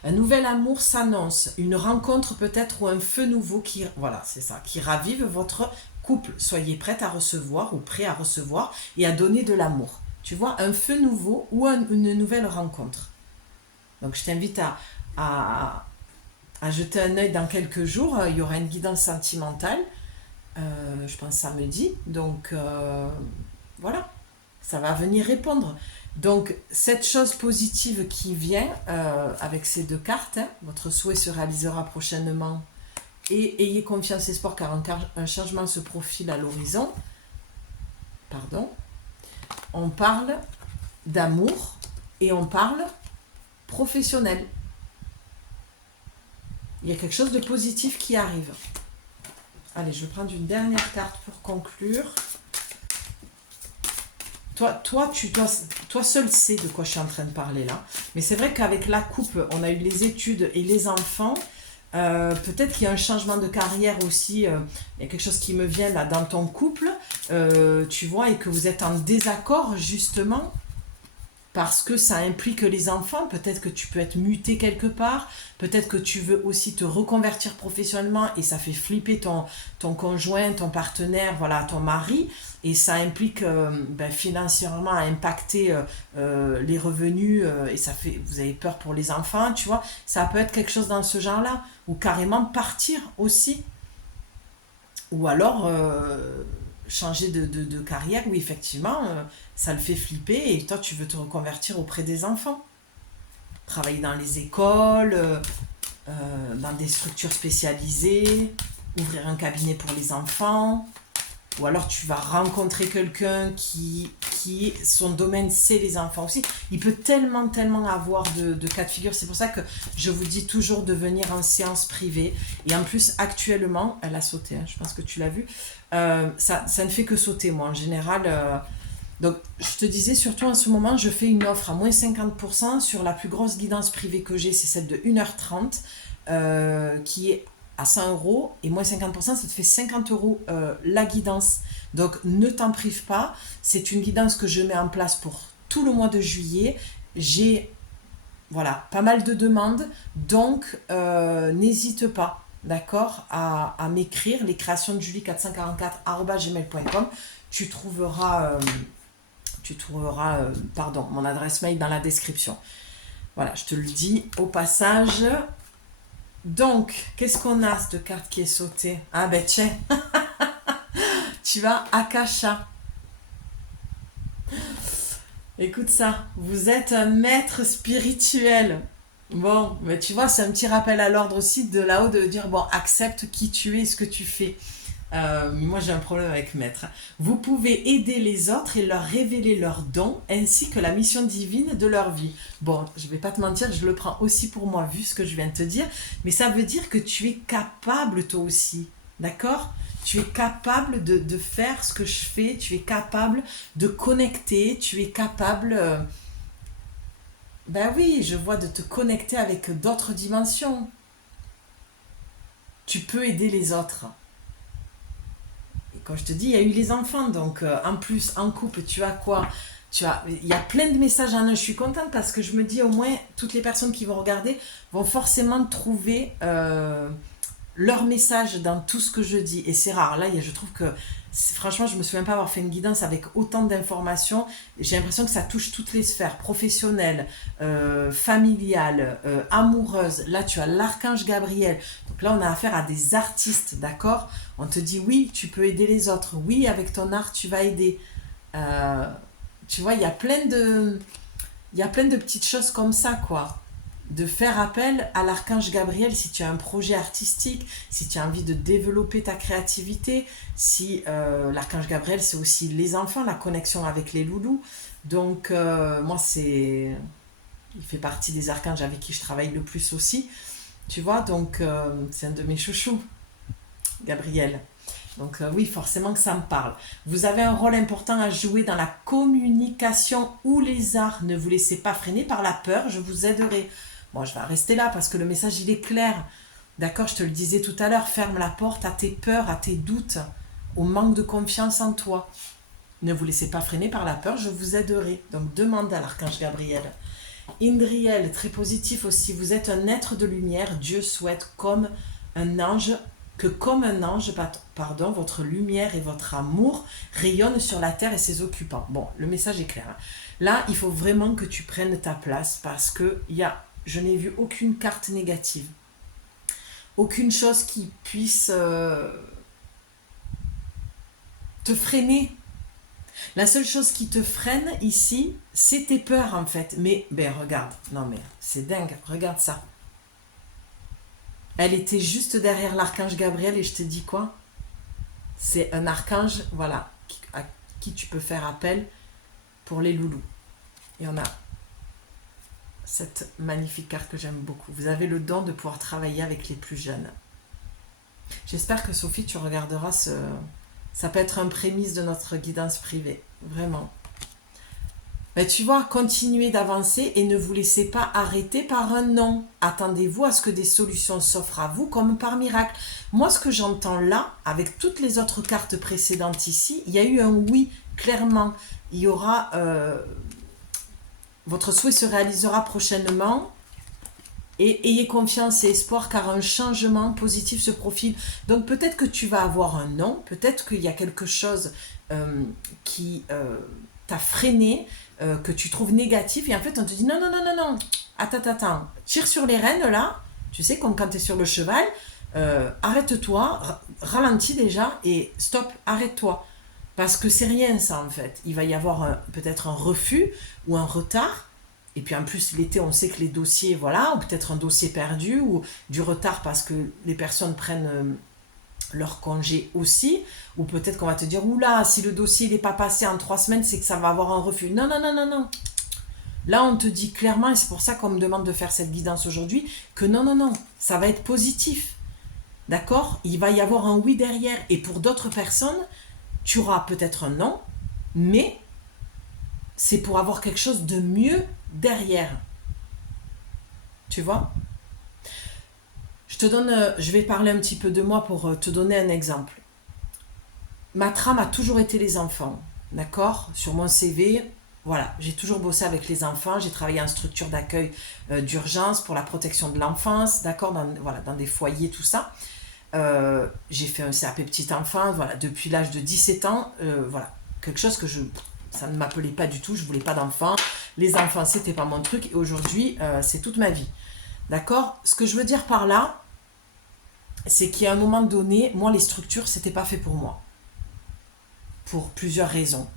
Un nouvel amour s'annonce, une rencontre peut-être ou un feu nouveau qui, voilà, c'est ça, qui ravive votre couple. Soyez prête à recevoir ou prêt à recevoir et à donner de l'amour. Tu vois, un feu nouveau ou une nouvelle rencontre. Donc je t'invite à jeter un œil dans quelques jours. Il y aura une guidance sentimentale, je pense samedi. Donc voilà, ça va venir répondre. Donc cette chose positive qui vient avec ces deux cartes, hein, votre souhait se réalisera prochainement et ayez confiance et espoir car un changement se profile à l'horizon. Pardon. On parle d'amour et on parle professionnel. Il y a quelque chose de positif qui arrive. Allez, je vais prendre une dernière carte pour conclure. Toi seul sais de quoi je suis en train de parler là. Mais c'est vrai qu'avec la coupe, on a eu les études et les enfants. Peut-être qu'il y a un changement de carrière aussi. Il y a quelque chose qui me vient là dans ton couple. Tu vois, et que vous êtes en désaccord justement. Parce que ça implique les enfants, peut-être que tu peux être muté quelque part, peut-être que tu veux aussi te reconvertir professionnellement et ça fait flipper ton conjoint, ton partenaire, voilà, ton mari, et ça implique financièrement à impacter les revenus et ça fait, vous avez peur pour les enfants, tu vois, ça peut être quelque chose dans ce genre-là, ou carrément partir aussi, ou alors changer de carrière où effectivement ça le fait flipper et toi tu veux te reconvertir auprès des enfants. Travailler dans les écoles, dans des structures spécialisées, ouvrir un cabinet pour les enfants, ou alors tu vas rencontrer quelqu'un qui son domaine c'est les enfants aussi. Il peut tellement avoir de cas de figure, c'est pour ça que je vous dis toujours de venir en séance privée, et en plus actuellement, elle a sauté, hein, je pense que tu l'as vu, ça ne fait que sauter moi en général, donc je te disais surtout en ce moment je fais une offre à moins 50% sur la plus grosse guidance privée que j'ai, c'est celle de 1h30 qui est à 100 € et moins 50%, ça te fait 50 € la guidance. Donc ne t'en prive pas, c'est une guidance que je mets en place pour tout le mois de juillet. J'ai voilà, pas mal de demandes, donc n'hésite pas, d'accord, à m'écrire, les créations de Julie 444@gmail.com. Tu trouveras, mon adresse mail dans la description. Voilà, je te le dis au passage. Donc, qu'est-ce qu'on a, cette carte qui est sautée? Ah ben tiens, tu as Akasha. Écoute ça, vous êtes un maître spirituel. Bon, mais tu vois, c'est un petit rappel à l'ordre aussi de là-haut de dire, bon, accepte qui tu es et ce que tu fais. Moi j'ai un problème avec maître. Vous pouvez aider les autres et leur révéler leurs dons ainsi que la mission divine de leur vie. Bon, je vais pas te mentir, je le prends aussi pour moi vu ce que je viens de te dire, mais ça veut dire que tu es capable toi aussi, d'accord? Tu es capable de faire ce que je fais, tu es capable de connecter, tu es capable, ben oui, je vois, de te connecter avec d'autres dimensions. Tu peux aider les autres. Comme je te dis, il y a eu les enfants, donc en plus, en couple, tu as quoi? Il y a plein de messages en un. Je suis contente parce que je me dis au moins, toutes les personnes qui vont regarder vont forcément trouver leur message dans tout ce que je dis. Et c'est rare. Là, je trouve que, franchement, je me souviens pas avoir fait une guidance avec autant d'informations. J'ai l'impression que ça touche toutes les sphères, professionnelles, familiales, amoureuses. Là, tu as l'archange Gabriel. Donc là, on a affaire à des artistes, d'accord? On te dit, oui, tu peux aider les autres. Oui, avec ton art, tu vas aider. Tu vois, il y a plein de petites choses comme ça, quoi. De faire appel à l'archange Gabriel si tu as un projet artistique, si tu as envie de développer ta créativité, si l'archange Gabriel, c'est aussi les enfants, la connexion avec les loulous. Donc, moi, il fait partie des archanges avec qui je travaille le plus aussi. Tu vois, donc, c'est un de mes chouchous, Gabriel. Donc oui, forcément que ça me parle. Vous avez un rôle important à jouer dans la communication ou les arts. Ne vous laissez pas freiner par la peur, je vous aiderai. Bon, je vais rester là parce que le message, il est clair. D'accord, je te le disais tout à l'heure, ferme la porte à tes peurs, à tes doutes, au manque de confiance en toi. Ne vous laissez pas freiner par la peur, je vous aiderai. Donc demande à l'archange Gabriel. Indriel, très positif aussi. Vous êtes un être de lumière. Dieu souhaite comme un ange, votre lumière et votre amour rayonnent sur la terre et ses occupants. Bon, le message est clair. Là, il faut vraiment que tu prennes ta place parce que je n'ai vu aucune carte négative. Aucune chose qui puisse te freiner. La seule chose qui te freine ici, c'est tes peurs en fait. Mais, regarde, non mais c'est dingue, regarde ça. Elle était juste derrière l'archange Gabriel et je te dis quoi? C'est un archange, voilà, à qui tu peux faire appel pour les loulous. Et on a cette magnifique carte que j'aime beaucoup. Vous avez le don de pouvoir travailler avec les plus jeunes. J'espère que Sophie, tu regarderas ça peut être un prémisse de notre guidance privée, vraiment. Mais tu vois, continuez d'avancer et ne vous laissez pas arrêter par un non. Attendez-vous à ce que des solutions s'offrent à vous comme par miracle. Moi, ce que j'entends là, avec toutes les autres cartes précédentes ici, il y a eu un oui, clairement. Il y aura... votre souhait se réalisera prochainement. Et ayez confiance et espoir car un changement positif se profile. Donc peut-être que tu vas avoir un non, peut-être qu'il y a quelque chose qui t'a freiné, que tu trouves négatif et en fait on te dit non, attends, tire sur les rênes là, tu sais comme quand tu es sur le cheval, arrête-toi, ralentis déjà et stop, arrête-toi. Parce que c'est rien ça en fait, il va y avoir peut-être un refus ou un retard. Et puis en plus, l'été, on sait que les dossiers, voilà, ou peut-être un dossier perdu, ou du retard parce que les personnes prennent leur congé aussi, ou peut-être qu'on va te dire, oula, si le dossier n'est pas passé en 3 semaines, c'est que ça va avoir un refus. Non. Là, on te dit clairement, et c'est pour ça qu'on me demande de faire cette guidance aujourd'hui, que non, ça va être positif. D'accord? Il va y avoir un oui derrière. Et pour d'autres personnes, tu auras peut-être un non, mais c'est pour avoir quelque chose de mieux derrière. Tu vois? Je vais parler un petit peu de moi pour te donner un exemple. Ma trame a toujours été les enfants, d'accord? Sur mon CV, voilà, j'ai toujours bossé avec les enfants, j'ai travaillé en structure d'accueil d'urgence pour la protection de l'enfance, d'accord? Dans des foyers, tout ça. J'ai fait un CAP petit enfant, voilà, depuis l'âge de 17 ans, voilà, quelque chose que ça ne m'appelait pas du tout, je voulais pas d'enfants, les enfants c'était pas mon truc et aujourd'hui c'est toute ma vie, d'accord? Ce que je veux dire par là, c'est qu'il y a un moment donné, moi les structures c'était pas fait pour moi, pour plusieurs raisons,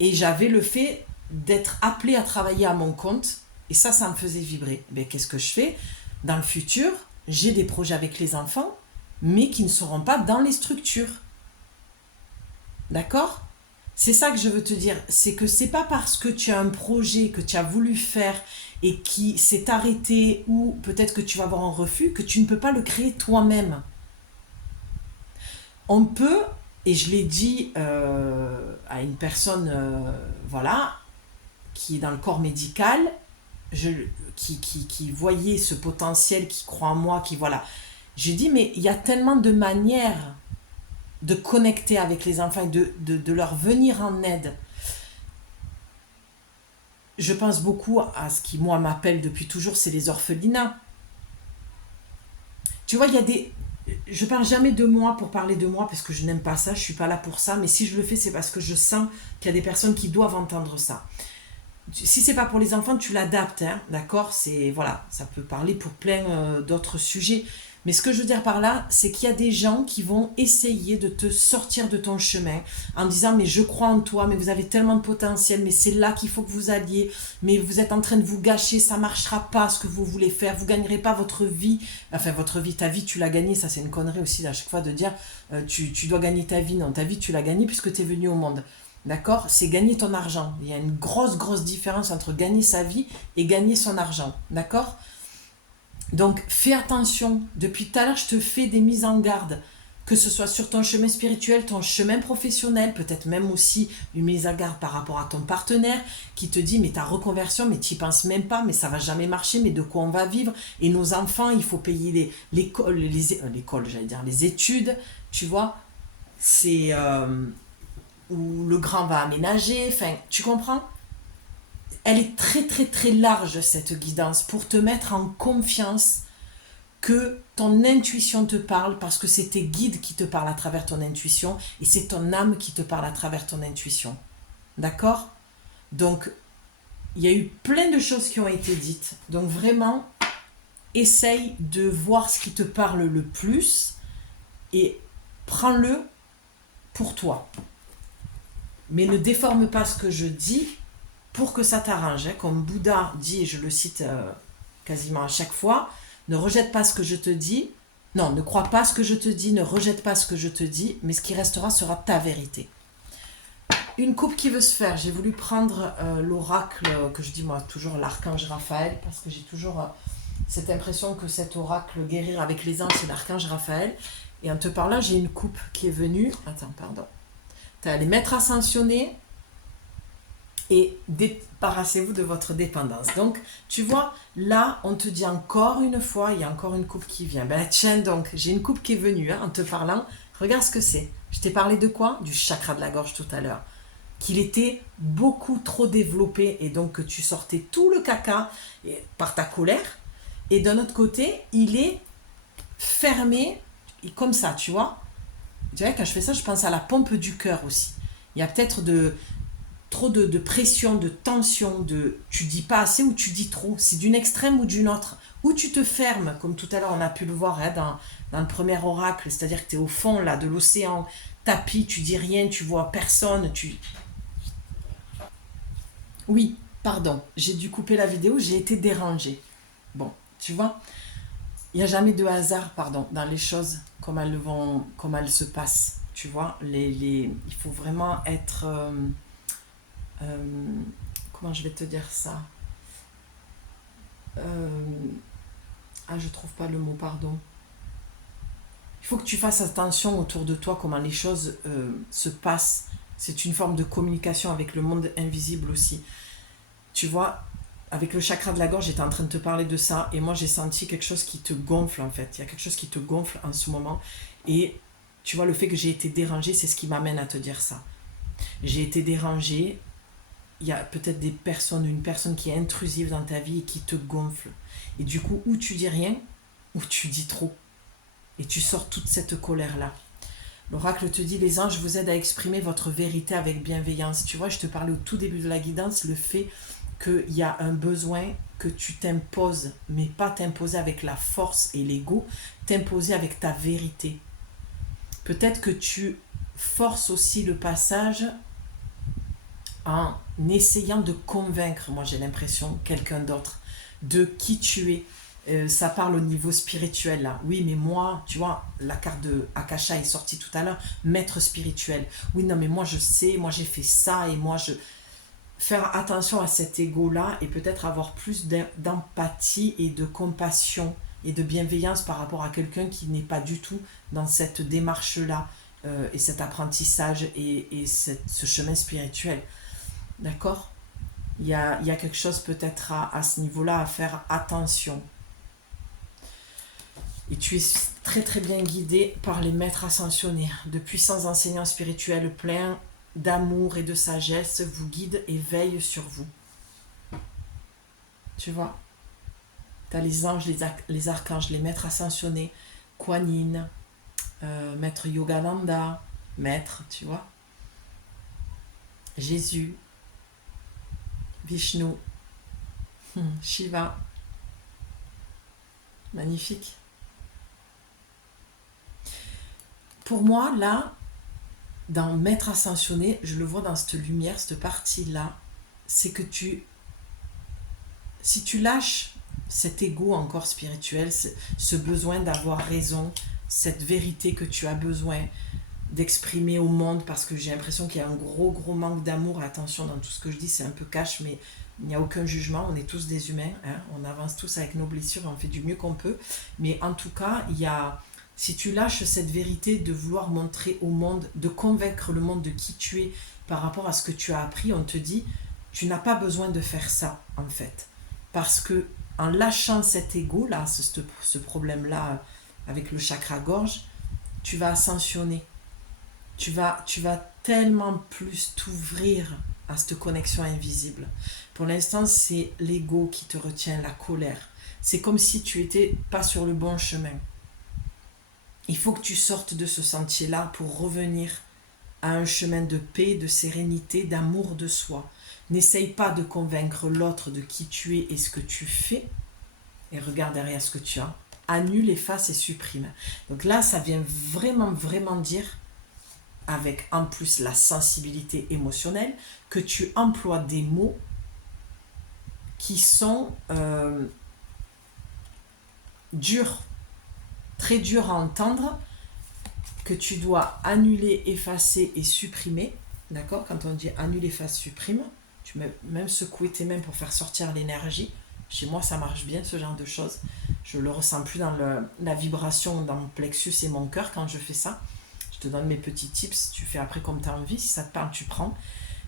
et j'avais le fait d'être appelée à travailler à mon compte et ça me faisait vibrer. Qu'est-ce que je fais? Dans le futur, j'ai des projets avec les enfants mais qui ne seront pas dans les structures, d'accord? C'est ça que je veux te dire, c'est que c'est pas parce que tu as un projet que tu as voulu faire et qui s'est arrêté ou peut-être que tu vas avoir un refus que tu ne peux pas le créer toi-même. On peut, et je l'ai dit à une personne voilà, qui est dans le corps médical, qui voyait ce potentiel, qui croit en moi, qui voilà. J'ai dit mais il y a tellement de manières de connecter avec les enfants et de leur venir en aide. Je pense beaucoup à ce qui, moi, m'appelle depuis toujours, c'est les orphelinats. Tu vois, il y a des... Je parle jamais de moi pour parler de moi, parce que je n'aime pas ça, je suis pas là pour ça, mais si je le fais, c'est parce que je sens qu'il y a des personnes qui doivent entendre ça. Si c'est pas pour les enfants, tu l'adaptes, hein, d'accord? C'est, voilà, ça peut parler pour plein d'autres sujets. Mais ce que je veux dire par là, c'est qu'il y a des gens qui vont essayer de te sortir de ton chemin en disant mais je crois en toi, mais vous avez tellement de potentiel, mais c'est là qu'il faut que vous alliez, mais vous êtes en train de vous gâcher, ça ne marchera pas ce que vous voulez faire, vous ne gagnerez pas votre vie, enfin votre vie, ta vie tu l'as gagnée, ça c'est une connerie aussi à chaque fois de dire tu dois gagner ta vie, non, ta vie tu l'as gagnée puisque tu es venu au monde. D'accord? C'est gagner ton argent. Il y a une grosse différence entre gagner sa vie et gagner son argent. D'accord? Donc, fais attention. Depuis tout à l'heure, je te fais des mises en garde. Que ce soit sur ton chemin spirituel, ton chemin professionnel, peut-être même aussi une mise en garde par rapport à ton partenaire qui te dit mais ta reconversion, mais tu n'y penses même pas, mais ça va jamais marcher, mais de quoi on va vivre? Et nos enfants, il faut payer l'école, j'allais dire, les études, tu vois? C'est... où le grand va aménager, enfin, tu comprends? Elle est très large cette guidance pour te mettre en confiance que ton intuition te parle parce que c'est tes guides qui te parlent à travers ton intuition et c'est ton âme qui te parle à travers ton intuition. D'accord? Donc, il y a eu plein de choses qui ont été dites. Donc vraiment, essaye de voir ce qui te parle le plus et prends-le pour toi. Mais ne déforme pas ce que je dis pour que ça t'arrange. Comme Bouddha dit, et je le cite quasiment à chaque fois, ne rejette pas ce que je te dis. Non, ne crois pas ce que je te dis, ne rejette pas ce que je te dis, mais ce qui restera sera ta vérité. Une coupe qui veut se faire. J'ai voulu prendre l'oracle que je dis moi toujours l'archange Raphaël, parce que j'ai toujours cette impression que cet oracle guérir avec les anges, c'est l'archange Raphaël. Et en te parlant, j'ai une coupe qui est venue. Attends, pardon. Tu as les maîtres ascensionnés et débarrassez-vous de votre dépendance. Donc, tu vois, là, on te dit encore une fois, il y a encore une coupe qui vient. Ben tiens donc, j'ai une coupe qui est venue en te parlant. Regarde ce que c'est. Je t'ai parlé de quoi? Du chakra de la gorge tout à l'heure. Qu'il était beaucoup trop développé et donc que tu sortais tout le caca par ta colère. Et d'un autre côté, il est fermé comme ça, tu vois. Tu vois, quand je fais ça, je pense à la pompe du cœur aussi. Il y a peut-être trop de pression, de tension, tu dis pas assez ou tu dis trop. C'est d'une extrême ou d'une autre. Ou tu te fermes, comme tout à l'heure on a pu le voir dans le premier oracle, c'est-à-dire que tu es au fond là, de l'océan, tapis, tu dis rien, tu vois personne. Oui, pardon, j'ai dû couper la vidéo, j'ai été dérangée. Bon, tu vois, il n'y a jamais de hasard, pardon, dans les choses comme elles se passent. Tu vois, il faut vraiment être... comment je vais te dire ça? Je trouve pas le mot, pardon. Il faut que tu fasses attention autour de toi, comment les choses se passent. C'est une forme de communication avec le monde invisible aussi. Tu vois, avec le chakra de la gorge, j'étais en train de te parler de ça et moi j'ai senti quelque chose qui te gonfle en fait. Il y a quelque chose qui te gonfle en ce moment et tu vois, le fait que j'ai été dérangée, c'est ce qui m'amène à te dire ça. J'ai été dérangée, il y a peut-être une personne qui est intrusive dans ta vie et qui te gonfle. Et du coup, ou tu dis rien, ou tu dis trop. Et tu sors toute cette colère-là. L'oracle te dit, les anges vous aident à exprimer votre vérité avec bienveillance. Tu vois, je te parlais au tout début de la guidance, le fait qu'il y a un besoin que tu t'imposes, mais pas t'imposer avec la force et l'ego, t'imposer avec ta vérité. Peut-être que tu forces aussi le passage en essayant de convaincre, moi j'ai l'impression, quelqu'un d'autre de qui tu es. Ça parle au niveau spirituel là. Oui, mais moi, tu vois, la carte de Akasha est sortie tout à l'heure, maître spirituel. Oui, non, mais moi je sais, moi j'ai fait ça et moi je... Faire attention à cet ego-là et peut-être avoir plus d'empathie et de compassion et de bienveillance par rapport à quelqu'un qui n'est pas du tout dans cette démarche-là et cet apprentissage et ce chemin spirituel. D'accord? Il y a quelque chose peut-être à ce niveau-là à faire attention. Et tu es très bien guidé par les maîtres ascensionnés, de puissants enseignants spirituels pleins d'amour et de sagesse vous guident et veillent sur vous. Tu vois? Tu as les anges, les archanges, les maîtres ascensionnés, Kuan Yin, maître Yogananda, maître, tu vois? Jésus, Vishnu, Shiva. Magnifique. pour moi, là, dans Maître Ascensionné, je le vois dans cette lumière, cette partie-là, c'est que si tu lâches cet ego encore spirituel, ce besoin d'avoir raison, cette vérité que tu as besoin d'exprimer au monde, parce que j'ai l'impression qu'il y a un gros manque d'amour. Attention, dans tout ce que je dis, c'est un peu cash, mais il n'y a aucun jugement, on est tous des humains, hein, on avance tous avec nos blessures, on fait du mieux qu'on peut, mais en tout cas, si tu lâches cette vérité de vouloir montrer au monde, de convaincre le monde de qui tu es par rapport à ce que tu as appris, on te dit, tu n'as pas besoin de faire ça, en fait. Parce que en lâchant cet ego-là, ce problème-là avec le chakra gorge, tu vas ascensionner. Tu vas tellement plus t'ouvrir à cette connexion invisible. Pour l'instant, c'est l'ego qui te retient, la colère. C'est comme si tu n'étais pas sur le bon chemin. Il faut que tu sortes de ce sentier-là pour revenir à un chemin de paix, de sérénité, d'amour de soi. N'essaye pas de convaincre l'autre de qui tu es et ce que tu fais. Et regarde derrière ce que tu as. Annule, efface et supprime. Donc là, ça vient vraiment dire, avec en plus la sensibilité émotionnelle, que tu emploies des mots qui sont durs, très durs à entendre, que tu dois annuler, effacer et supprimer. D'accord? Quand on dit annule, efface, supprime, tu mets même secouer tes mains pour faire sortir l'énergie. Chez moi, ça marche bien, ce genre de choses. Je le ressens plus dans la vibration dans mon plexus et mon cœur quand je fais ça. Je te donne mes petits tips, tu fais après comme tu as envie. Si ça te parle, tu prends.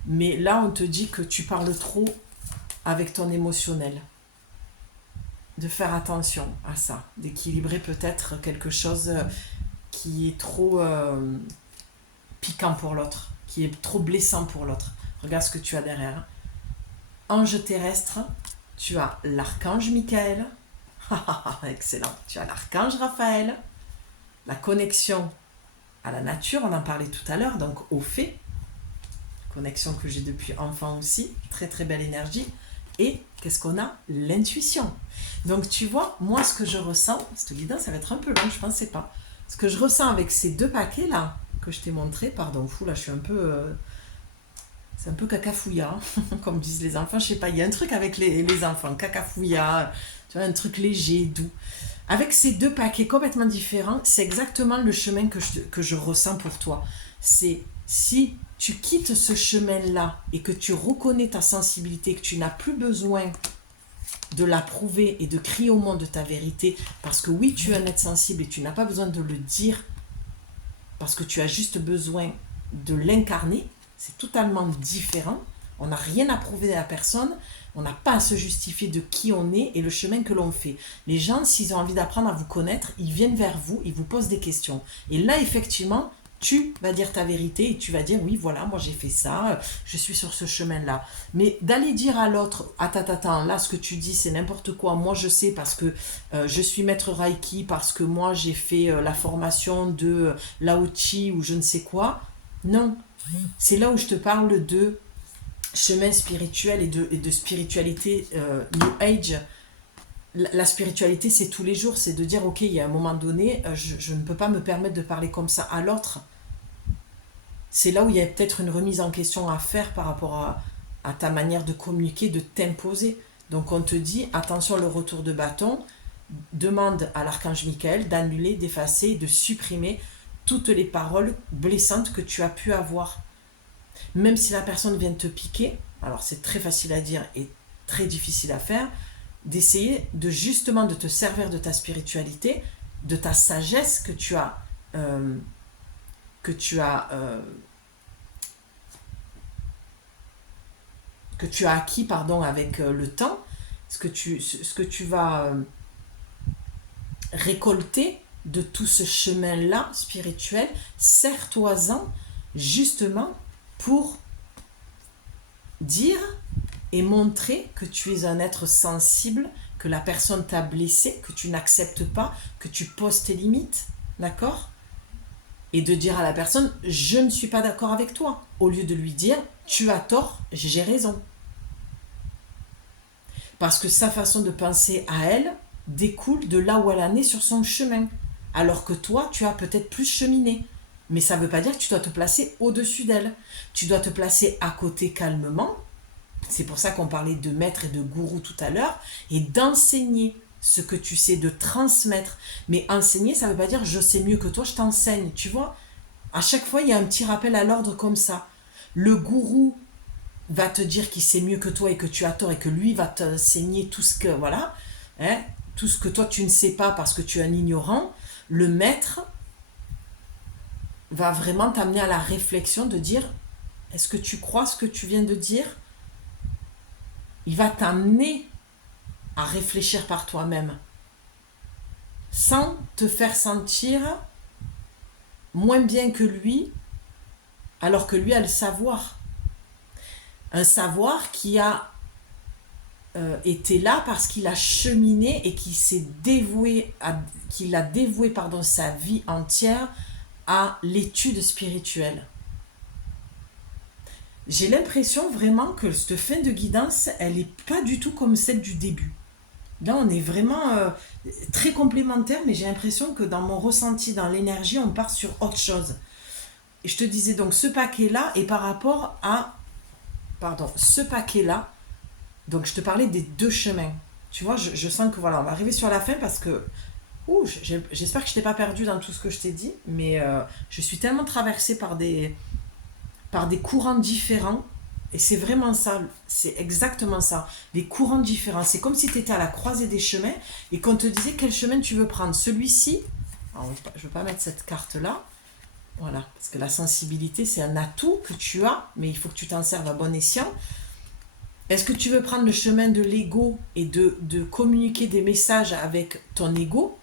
Mais là, on te dit que tu parles trop avec ton émotionnel. De faire attention à ça. D'équilibrer peut-être quelque chose qui est trop piquant pour l'autre, qui est trop blessant pour l'autre. Regarde ce que tu as derrière. Ange terrestre, tu as l'archange Michael. Excellent. Tu as l'archange Raphaël. La connexion à la nature, on en parlait tout à l'heure, donc au fait. Connexion que j'ai depuis enfant aussi. Très belle énergie. Et qu'est-ce qu'on a? L'intuition. Donc tu vois, moi ce que je ressens, cette guidance, ça va être un peu long, je pensais pas. Ce que je ressens avec ces deux paquets là, que je t'ai montré, pardon, fou, là je suis un peu... c'est un peu cacafouilla, comme disent les enfants, je sais pas, il y a un truc avec les enfants, cacafouilla, tu vois, un truc léger, doux. Avec ces deux paquets complètement différents, c'est exactement le chemin que je ressens pour toi. C'est si tu quittes ce chemin-là et que tu reconnais ta sensibilité, que tu n'as plus besoin de la prouver et de crier au monde de ta vérité, parce que oui, tu es un être sensible et tu n'as pas besoin de le dire, parce que tu as juste besoin de l'incarner, c'est totalement différent. On n'a rien à prouver à la personne, on n'a pas à se justifier de qui on est et le chemin que l'on fait. Les gens, s'ils ont envie d'apprendre à vous connaître, ils viennent vers vous, ils vous posent des questions. Et là, effectivement, tu vas dire ta vérité et tu vas dire oui, voilà, moi j'ai fait ça, je suis sur ce chemin-là. Mais d'aller dire à l'autre, attends, là ce que tu dis c'est n'importe quoi, moi je sais parce que je suis maître Reiki, parce que moi j'ai fait la formation de Lao Chi ou je ne sais quoi. Non, c'est là où je te parle de chemin spirituel et de spiritualité New Age. La spiritualité, c'est tous les jours, c'est de dire, ok, il y a un moment donné, je ne peux pas me permettre de parler comme ça à l'autre. C'est là où il y a peut-être une remise en question à faire par rapport à ta manière de communiquer, de t'imposer. Donc on te dit, attention, le retour de bâton, demande à l'archange Michael d'annuler, d'effacer, de supprimer toutes les paroles blessantes que tu as pu avoir. Même si la personne vient te piquer, alors c'est très facile à dire et très difficile à faire, d'essayer de justement de te servir de ta spiritualité, de ta sagesse que tu as acquis avec le temps, ce que tu vas récolter de tout ce chemin-là spirituel, sers-toi-en justement pour dire et montrer que tu es un être sensible, que la personne t'a blessé, que tu n'acceptes pas, que tu poses tes limites, d'accord? Et de dire à la personne, je ne suis pas d'accord avec toi, au lieu de lui dire, tu as tort, j'ai raison. Parce que sa façon de penser à elle découle de là où elle en est sur son chemin, alors que toi, tu as peut-être plus cheminé. Mais ça ne veut pas dire que tu dois te placer au-dessus d'elle. Tu dois te placer à côté calmement. C'est pour ça qu'on parlait de maître et de gourou tout à l'heure. Et d'enseigner ce que tu sais, de transmettre. Mais enseigner, ça ne veut pas dire je sais mieux que toi, je t'enseigne. Tu vois, à chaque fois, il y a un petit rappel à l'ordre comme ça. Le gourou va te dire qu'il sait mieux que toi et que tu as tort et que lui va t'enseigner tout ce que, voilà, hein, tout ce que toi tu ne sais pas parce que tu es un ignorant. Le maître va vraiment t'amener à la réflexion de dire, est-ce que tu crois ce que tu viens de dire? Il va t'amener à réfléchir par toi-même sans te faire sentir moins bien que lui alors que lui a le savoir. Un savoir qui a été là parce qu'il a cheminé et qu'il s'est dévoué, qu'il a dévoué sa vie entière à l'étude spirituelle. J'ai l'impression vraiment que cette fin de guidance, elle n'est pas du tout comme celle du début. Là, on est vraiment très complémentaires, mais j'ai l'impression que dans mon ressenti, dans l'énergie, on part sur autre chose. Et je te disais donc, ce paquet-là est par rapport à... Pardon, ce paquet-là, donc je te parlais des deux chemins. Tu vois, je sens que voilà, on va arriver sur la fin parce que... j'espère que je t'ai pas perdu dans tout ce que je t'ai dit, mais je suis tellement traversée par des courants différents. Et c'est vraiment ça, c'est exactement ça. Les courants différents. C'est comme si tu étais à la croisée des chemins et qu'on te disait quel chemin tu veux prendre. Celui-ci, alors, je ne veux pas mettre cette carte-là, voilà, parce que la sensibilité, c'est un atout que tu as, mais il faut que tu t'en serves à bon escient. Est-ce que tu veux prendre le chemin de l'ego et de communiquer des messages avec ton ego?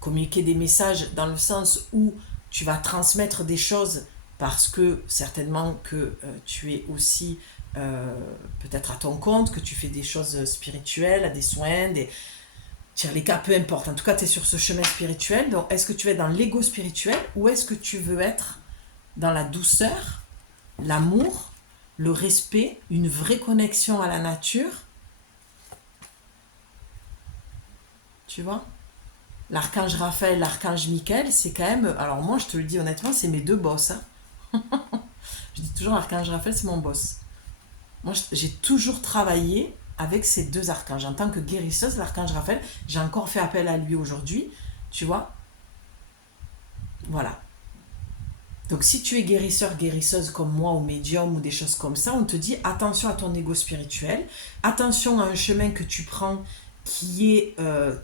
Communiquer des messages dans le sens où tu vas transmettre des choses parce que certainement que tu es aussi peut-être à ton compte, que tu fais des choses spirituelles, des soins, tire les cas, peu importe. En tout cas, tu es sur ce chemin spirituel. Donc, est-ce que tu veux être dans l'ego spirituel ou est-ce que tu veux être dans la douceur, l'amour, le respect, une vraie connexion à la nature? Tu vois? L'archange Raphaël, l'archange Michael, c'est quand même... Alors moi, je te le dis honnêtement, c'est mes deux boss. Hein. Je dis toujours l'archange Raphaël, c'est mon boss. Moi, j'ai toujours travaillé avec ces deux archanges. En tant que guérisseuse, l'archange Raphaël, j'ai encore fait appel à lui aujourd'hui. Tu vois? Voilà. Donc si tu es guérisseur, guérisseuse comme moi, ou médium, ou des choses comme ça, on te dit attention à ton ego spirituel, attention à un chemin que tu prends qui est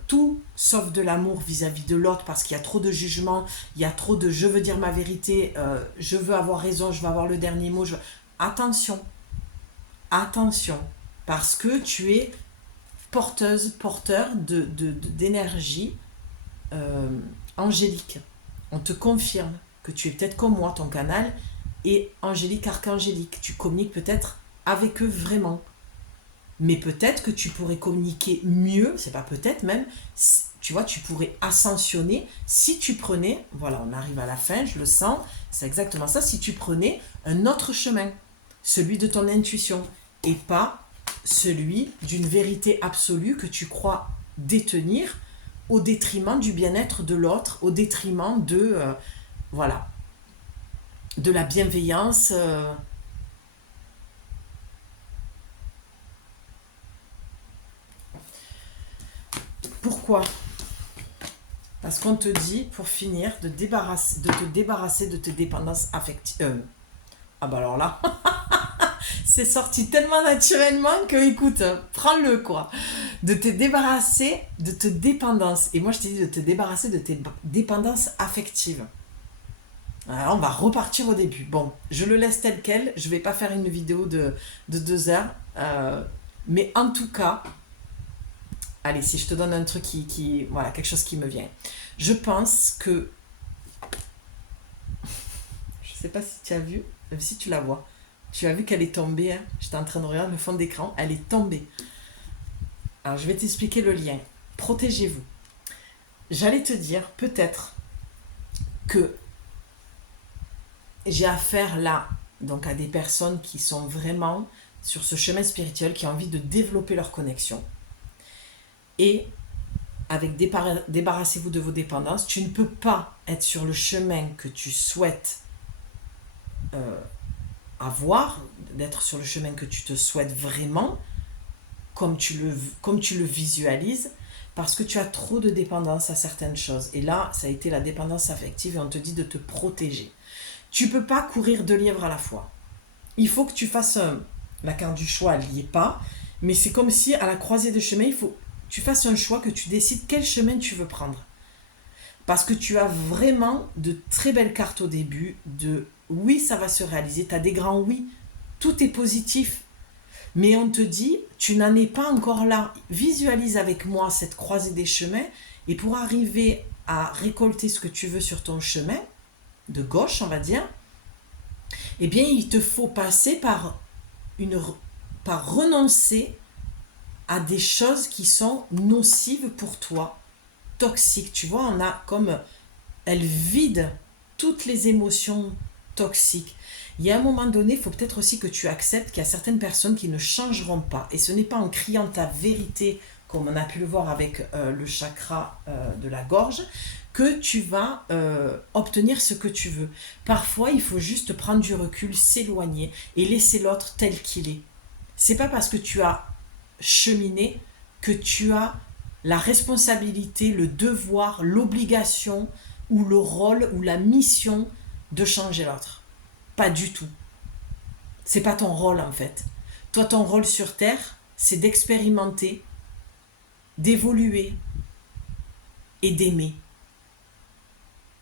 tout sauf de l'amour vis-à-vis de l'autre, parce qu'il y a trop de jugement, il y a trop de je veux dire ma vérité, je veux avoir raison, je veux avoir le dernier mot. Attention, attention, parce que tu es porteur d'énergie angélique. On te confirme que tu es peut-être comme moi, ton canal est angélique, archangélique. Tu communiques peut-être avec eux vraiment. Mais peut-être que tu pourrais communiquer mieux, c'est pas peut-être même, tu vois, tu pourrais ascensionner si tu prenais, voilà, on arrive à la fin, je le sens, c'est exactement ça, si tu prenais un autre chemin, celui de ton intuition, et pas celui d'une vérité absolue que tu crois détenir au détriment du bien-être de l'autre, au détriment de, voilà, de la bienveillance. Pourquoi? Parce qu'on te dit, pour finir, de te débarrasser de tes dépendances affectives. Ah bah alors là, c'est sorti tellement naturellement que, écoute, prends-le quoi. De te débarrasser de tes dépendances. Et moi, je t'ai dit de te débarrasser de tes dépendances affectives. Alors, on va repartir au début. Bon, je le laisse tel quel. Je vais pas faire une vidéo de 2 heures. Mais en tout cas, allez, si je te donne un truc voilà, quelque chose qui me vient. Je pense que... Je sais pas si tu as vu, même si tu la vois. Tu as vu qu'elle est tombée, hein. J'étais en train de regarder le fond d'écran. Elle est tombée. Alors, je vais t'expliquer le lien. Protégez-vous. J'allais te dire, peut-être, que j'ai affaire là, donc à des personnes qui sont vraiment sur ce chemin spirituel, qui ont envie de développer leur connexion. Et avec débarrassez-vous de vos dépendances. Tu ne peux pas être sur le chemin que tu souhaites avoir, d'être sur le chemin que tu te souhaites vraiment, comme tu le visualises, parce que tu as trop de dépendance à certaines choses. Et là, ça a été la dépendance affective et on te dit de te protéger. Tu ne peux pas courir 2 lièvres à la fois. Il faut que tu fasses la carte du choix, elle n'y est pas, mais c'est comme si à la croisée des chemins, il faut que tu fasses un choix, que tu décides quel chemin tu veux prendre. Parce que tu as vraiment de très belles cartes au début, de oui, ça va se réaliser, tu as des grands oui, tout est positif. Mais on te dit, tu n'en es pas encore là. Visualise avec moi cette croisée des chemins et pour arriver à récolter ce que tu veux sur ton chemin, de gauche on va dire, eh bien il te faut passer par renoncer à des choses qui sont nocives pour toi, toxiques. Tu vois, on a comme... Elle vide toutes les émotions toxiques. Il y a un moment donné, il faut peut-être aussi que tu acceptes qu'il y a certaines personnes qui ne changeront pas. Et ce n'est pas en criant ta vérité, comme on a pu le voir avec le chakra de la gorge, que tu vas obtenir ce que tu veux. Parfois, il faut juste prendre du recul, s'éloigner et laisser l'autre tel qu'il est. C'est pas parce que tu as cheminé que tu as la responsabilité, le devoir, l'obligation ou le rôle ou la mission de changer l'autre. Pas du tout. C'est pas ton rôle en fait. Toi, ton rôle sur Terre, c'est d'expérimenter, d'évoluer et d'aimer.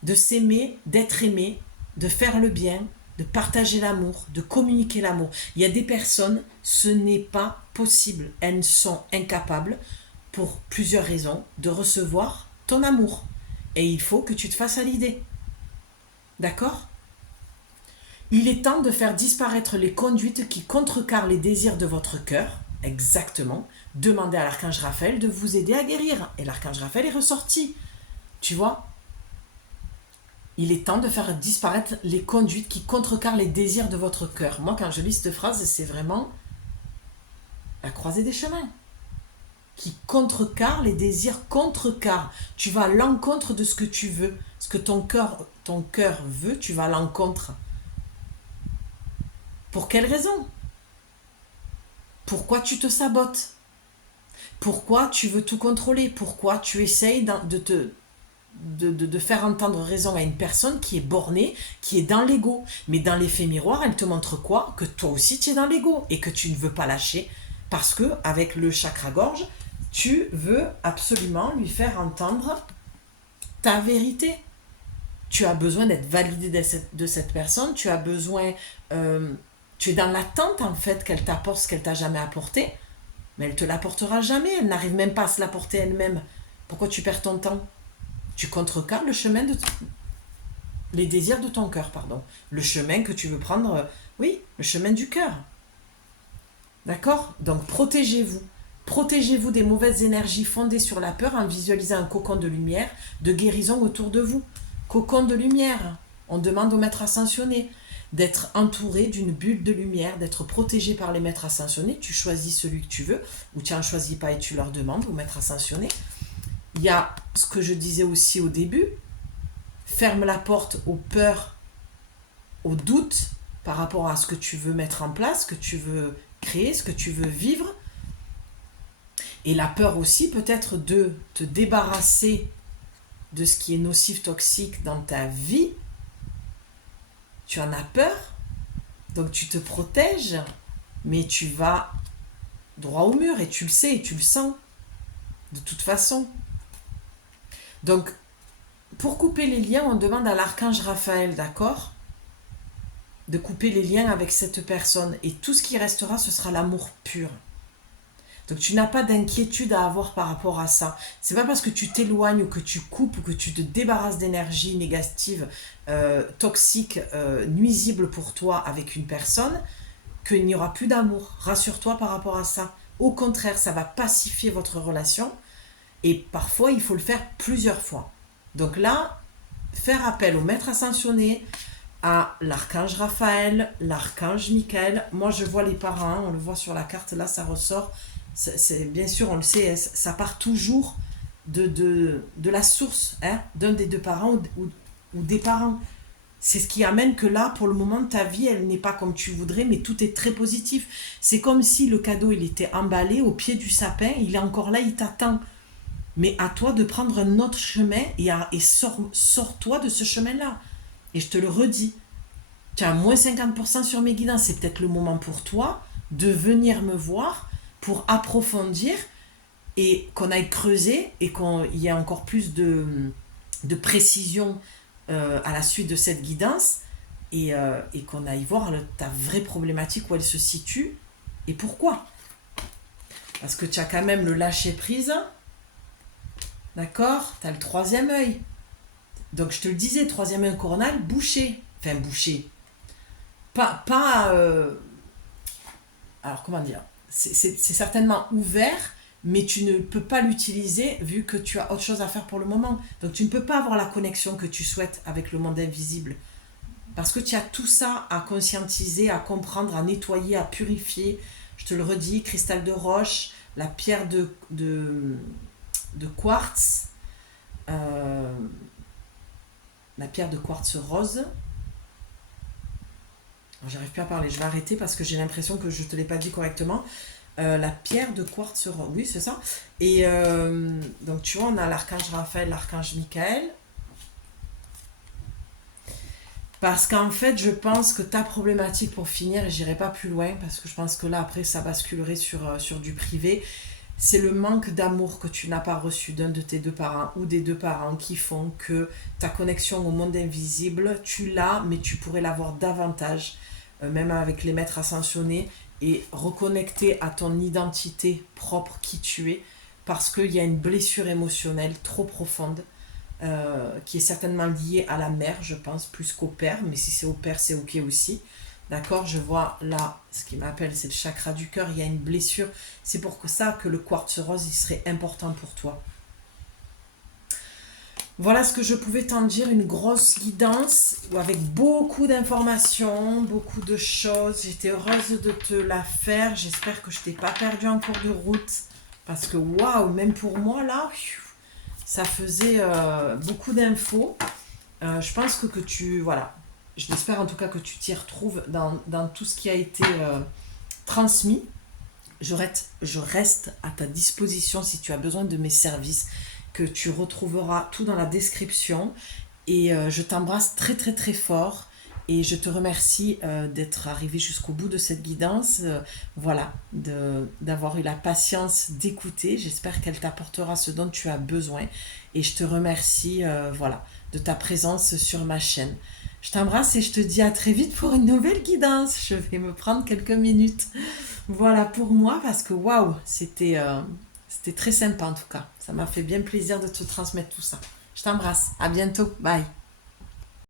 De s'aimer, d'être aimé, de faire le bien, de partager l'amour, de communiquer l'amour. Il y a des personnes, ce n'est pas possible. Elles sont incapables, pour plusieurs raisons, de recevoir ton amour. Et il faut que tu te fasses à l'idée. D'accord ? Il est temps de faire disparaître les conduites qui contrecarrent les désirs de votre cœur. Exactement. Demandez à l'archange Raphaël de vous aider à guérir. Et l'archange Raphaël est ressorti. Tu vois ? Il est temps de faire disparaître les conduites qui contrecarrent les désirs de votre cœur. Moi, quand je lis cette phrase, c'est vraiment la croisée des chemins. Qui contrecarre les désirs, contrecarre. Tu vas à l'encontre de ce que tu veux. Ce que ton cœur veut, tu vas à l'encontre. Pour quelle raison ? Pourquoi tu te sabotes ? Pourquoi tu veux tout contrôler ? Pourquoi tu essayes de faire entendre raison à une personne qui est bornée, qui est dans l'ego. Mais dans l'effet miroir, elle te montre quoi ? Que toi aussi tu es dans l'ego et que tu ne veux pas lâcher parce que avec le chakra-gorge, tu veux absolument lui faire entendre ta vérité. Tu as besoin d'être validé de cette personne, tu as besoin... tu es dans l'attente en fait qu'elle t'apporte ce qu'elle t'a jamais apporté, mais elle te l'apportera jamais, elle n'arrive même pas à se l'apporter elle-même. Pourquoi tu perds ton temps ? Tu contrecarres le chemin les désirs de ton cœur, pardon. Le chemin que tu veux prendre, oui, le chemin du cœur. D'accord ? Donc protégez-vous. Protégez-vous des mauvaises énergies fondées sur la peur en visualisant un cocon de lumière, de guérison autour de vous. Cocon de lumière. On demande aux maîtres ascensionnés d'être entouré d'une bulle de lumière, d'être protégé par les maîtres ascensionnés. Tu choisis celui que tu veux, ou tu n'en choisis pas et tu leur demandes aux maîtres ascensionnés. Il y a ce que je disais aussi au début, ferme la porte aux peurs, aux doutes par rapport à ce que tu veux mettre en place, ce que tu veux créer, ce que tu veux vivre. Et la peur aussi peut-être de te débarrasser de ce qui est nocif, toxique dans ta vie. Tu en as peur, donc tu te protèges, mais tu vas droit au mur et tu le sais et tu le sens de toute façon. Donc, pour couper les liens, on demande à l'archange Raphaël, d'accord ? De couper les liens avec cette personne. Et tout ce qui restera, ce sera l'amour pur. Donc, tu n'as pas d'inquiétude à avoir par rapport à ça. C'est pas parce que tu t'éloignes ou que tu coupes ou que tu te débarrasses d'énergie négative, toxique, nuisible pour toi avec une personne, qu'il n'y aura plus d'amour. Rassure-toi par rapport à ça. Au contraire, ça va pacifier votre relation. Et parfois, il faut le faire plusieurs fois. Donc là, faire appel au maître ascensionné, à l'archange Raphaël, l'archange Michael. Moi, je vois les parents, on le voit sur la carte, là, ça ressort. C'est, bien sûr, on le sait, ça part toujours de la source, hein, d'un des deux parents ou des parents. C'est ce qui amène que là, pour le moment, ta vie, elle n'est pas comme tu voudrais, mais tout est très positif. C'est comme si le cadeau, il était emballé au pied du sapin, il est encore là, il t'attend. Mais à toi de prendre un autre chemin et sors-toi de ce chemin-là. Et je te le redis, tu as moins 50% sur mes guidances, c'est peut-être le moment pour toi de venir me voir pour approfondir et qu'on aille creuser et qu'il y ait encore plus de précision à la suite de cette guidance et qu'on aille voir ta vraie problématique où elle se situe et pourquoi. Parce que tu as quand même le lâcher prise, d'accord? Tu as le troisième œil. Donc je te le disais, troisième œil coronal, bouché. Enfin, bouché. Pas alors comment dire? C'est certainement ouvert, mais tu ne peux pas l'utiliser vu que tu as autre chose à faire pour le moment. Donc tu ne peux pas avoir la connexion que tu souhaites avec le monde invisible. Parce que tu as tout ça à conscientiser, à comprendre, à nettoyer, à purifier. Je te le redis, cristal de roche, la pierre de quartz, la pierre de quartz rose. J'arrive plus à parler, je vais arrêter parce que j'ai l'impression que je ne te l'ai pas dit correctement. La pierre de quartz rose, oui c'est ça. Et donc tu vois, on a l'archange Raphaël, l'archange Michael. Parce qu'en fait, je pense que ta problématique, pour finir, et j'irai pas plus loin, parce que je pense que là, après, ça basculerait sur du privé, c'est le manque d'amour que tu n'as pas reçu d'un de tes deux parents ou des deux parents qui font que ta connexion au monde invisible, tu l'as, mais tu pourrais l'avoir davantage, même avec les maîtres ascensionnés, et reconnecter à ton identité propre, qui tu es, parce qu'il y a une blessure émotionnelle trop profonde qui est certainement liée à la mère, je pense, plus qu'au père, mais si c'est au père, c'est ok aussi. D'accord, je vois là, ce qui m'appelle, c'est le chakra du cœur, il y a une blessure. C'est pour ça que le quartz rose, il serait important pour toi. Voilà ce que je pouvais t'en dire, une grosse guidance avec beaucoup d'informations, beaucoup de choses. J'étais heureuse de te la faire. J'espère que je t'ai pas perdu en cours de route. Parce que waouh, même pour moi là, ça faisait beaucoup d'infos. Je pense que tu... Voilà. Je l'espère en tout cas que tu t'y retrouves dans tout ce qui a été transmis. Je reste à ta disposition si tu as besoin de mes services, que tu retrouveras tout dans la description. Et je t'embrasse très très très fort. Et je te remercie d'être arrivé jusqu'au bout de cette guidance. Voilà, d'avoir eu la patience d'écouter. J'espère qu'elle t'apportera ce dont tu as besoin. Et je te remercie voilà, de ta présence sur ma chaîne. Je t'embrasse et je te dis à très vite pour une nouvelle guidance. Je vais me prendre quelques minutes. Voilà pour moi parce que waouh, c'était très sympa en tout cas. Ça m'a fait bien plaisir de te transmettre tout ça. Je t'embrasse. À bientôt. Bye.